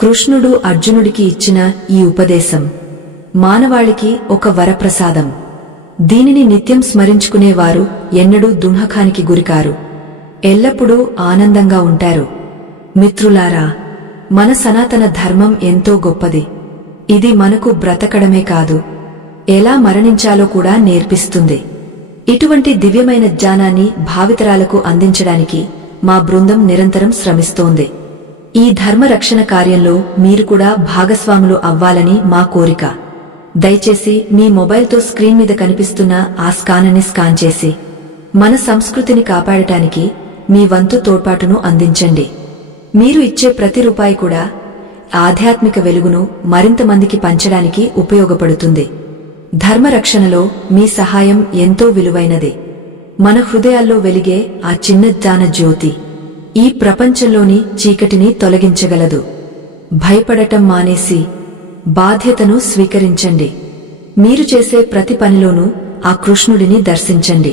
కృష్ణుడు అర్జునుడికి ఇచ్చిన ఈ ఉపదేశం మానవాళికి ఒక వరప్రసాదం. దీనిని నిత్యం స్మరించుకునేవారు ఎన్నడూ దుఃఖానికి గురికారు, ఎల్లప్పుడూ ఆనందంగా ఉంటారు. మిత్రులారా, మన సనాతన ధర్మం ఎంతో గొప్పది. ఇది మనకు బ్రతకడమే కాదు, ఎలా మరణించాలో కూడా నేర్పిస్తుంది. ఇటువంటి దివ్యమైన జ్ఞానాన్ని భావితరాలకు అందించడానికి మా బృందం నిరంతరం శ్రమిస్తోంది. ఈ ధర్మ రక్షణ కార్యంలో మీరు కూడా భాగస్వాములు అవ్వాలని మా కోరిక. దయచేసి మీ మొబైల్తో స్క్రీన్ మీద కనిపిస్తున్న ఆ స్కానర్ని స్కాన్ చేసి మన సంస్కృతిని కాపాడటానికి మీ వంతు తోడ్పాటును అందించండి. మీరు ఇచ్చే ప్రతి రూపాయి కూడా ఆధ్యాత్మిక వెలుగును మరింత మందికి పంచడానికి ఉపయోగపడుతుంది. ధర్మరక్షణలో మీ సహాయం ఎంతో విలువైనది. మన హృదయాల్లో వెలిగే ఆ చిన్న జ్ఞాన జ్యోతి ఈ ప్రపంచంలోని చీకటిని తొలగించగలదు. భయపడటం మానేసి బాధ్యతను స్వీకరించండి. మీరు చేసే ప్రతి పనిలోనూ ఆ కృష్ణుడిని దర్శించండి.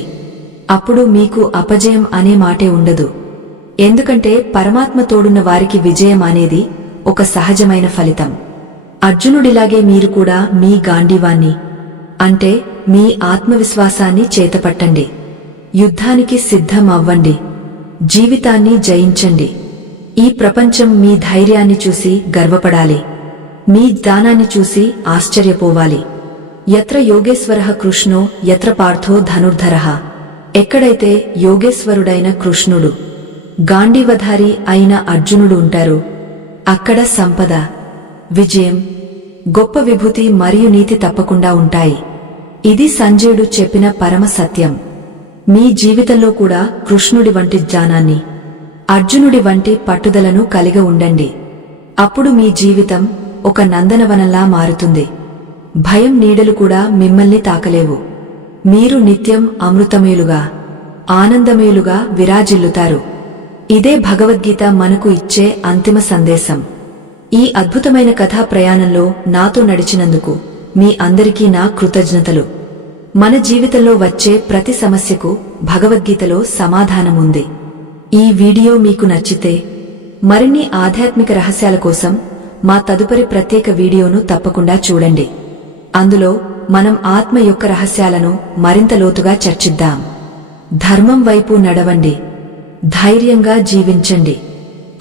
అప్పుడు మీకు అపజయం అనే మాటే ఉండదు. ఎందుకంటే పరమాత్మ తోడున్న వారికి విజయం అనేది ఒక సహజమైన ఫలితం. అర్జునుడిలాగే మీరు కూడా మీ గాంధీవాన్ని అంటే మీ ఆత్మవిశ్వాసాన్ని చేతపట్టండి. యుద్ధానికి సిద్ధం అవ్వండి. జీవితాన్ని జయించండి. ఈ ప్రపంచం మీ ధైర్యాన్ని చూసి గర్వపడాలి. మీ జ్ఞానాన్ని చూసి ఆశ్చర్యపోవాలి. యత్ర యోగేశ్వరః కృష్ణో యత్ర పార్థో ధనుర్ధరః. ఎక్కడైతే యోగేశ్వరుడైన కృష్ణుడు, గాంధీవధారి అయిన అర్జునుడు ఉంటారు, అక్కడ సంపద, విజయం, గొప్ప విభూతి మరియు నీతి తప్పకుండా ఉంటాయి. ఇది సంజయుడు చెప్పిన పరమ సత్యం. మీ జీవితంలో కూడా కృష్ణుడి వంటి జ్ఞానాన్ని, అర్జునుడి వంటి పట్టుదలను కలిగి ఉండండి. అప్పుడు మీ జీవితం ఒక నందనవనంలా మారుతుంది. భయం నీడలు కూడా మిమ్మల్ని తాకలేవు. మీరు నిత్యం అమృతమేలుగా, ఆనందమేలుగా విరాజిల్లుతారు. ఇదే భగవద్గీత మనకు ఇచ్చే అంతిమ సందేశం. ఈ అద్భుతమైన కథా ప్రయాణంలో నాతో నడిచినందుకు మీ అందరికీ నా కృతజ్ఞతలు. మన జీవితంలో వచ్చే ప్రతి సమస్యకు భగవద్గీతలో సమాధానముంది. ఈ వీడియో మీకు నచ్చితే మరిన్ని ఆధ్యాత్మిక రహస్యాల కోసం మా తదుపరి ప్రత్యేక వీడియోను తప్పకుండా చూడండి. అందులో మనం ఆత్మ యొక్క రహస్యాలను మరింత లోతుగా చర్చిద్దాం. ధర్మం వైపు నడవండి, ధైర్యంగా జీవించండి.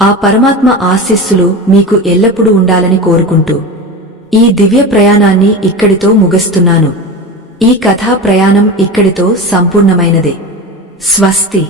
ఆ పరమాత్మ ఆశీస్సులు మీకు ఎల్లప్పుడూ ఉండాలని కోరుకుంటూ ఈ దివ్య ప్రయాణాన్ని ఇక్కడితో ముగిస్తున్నాను. ఈ కథా ప్రయాణం ఇక్కడితో సంపూర్ణమైనది. స్వస్తి.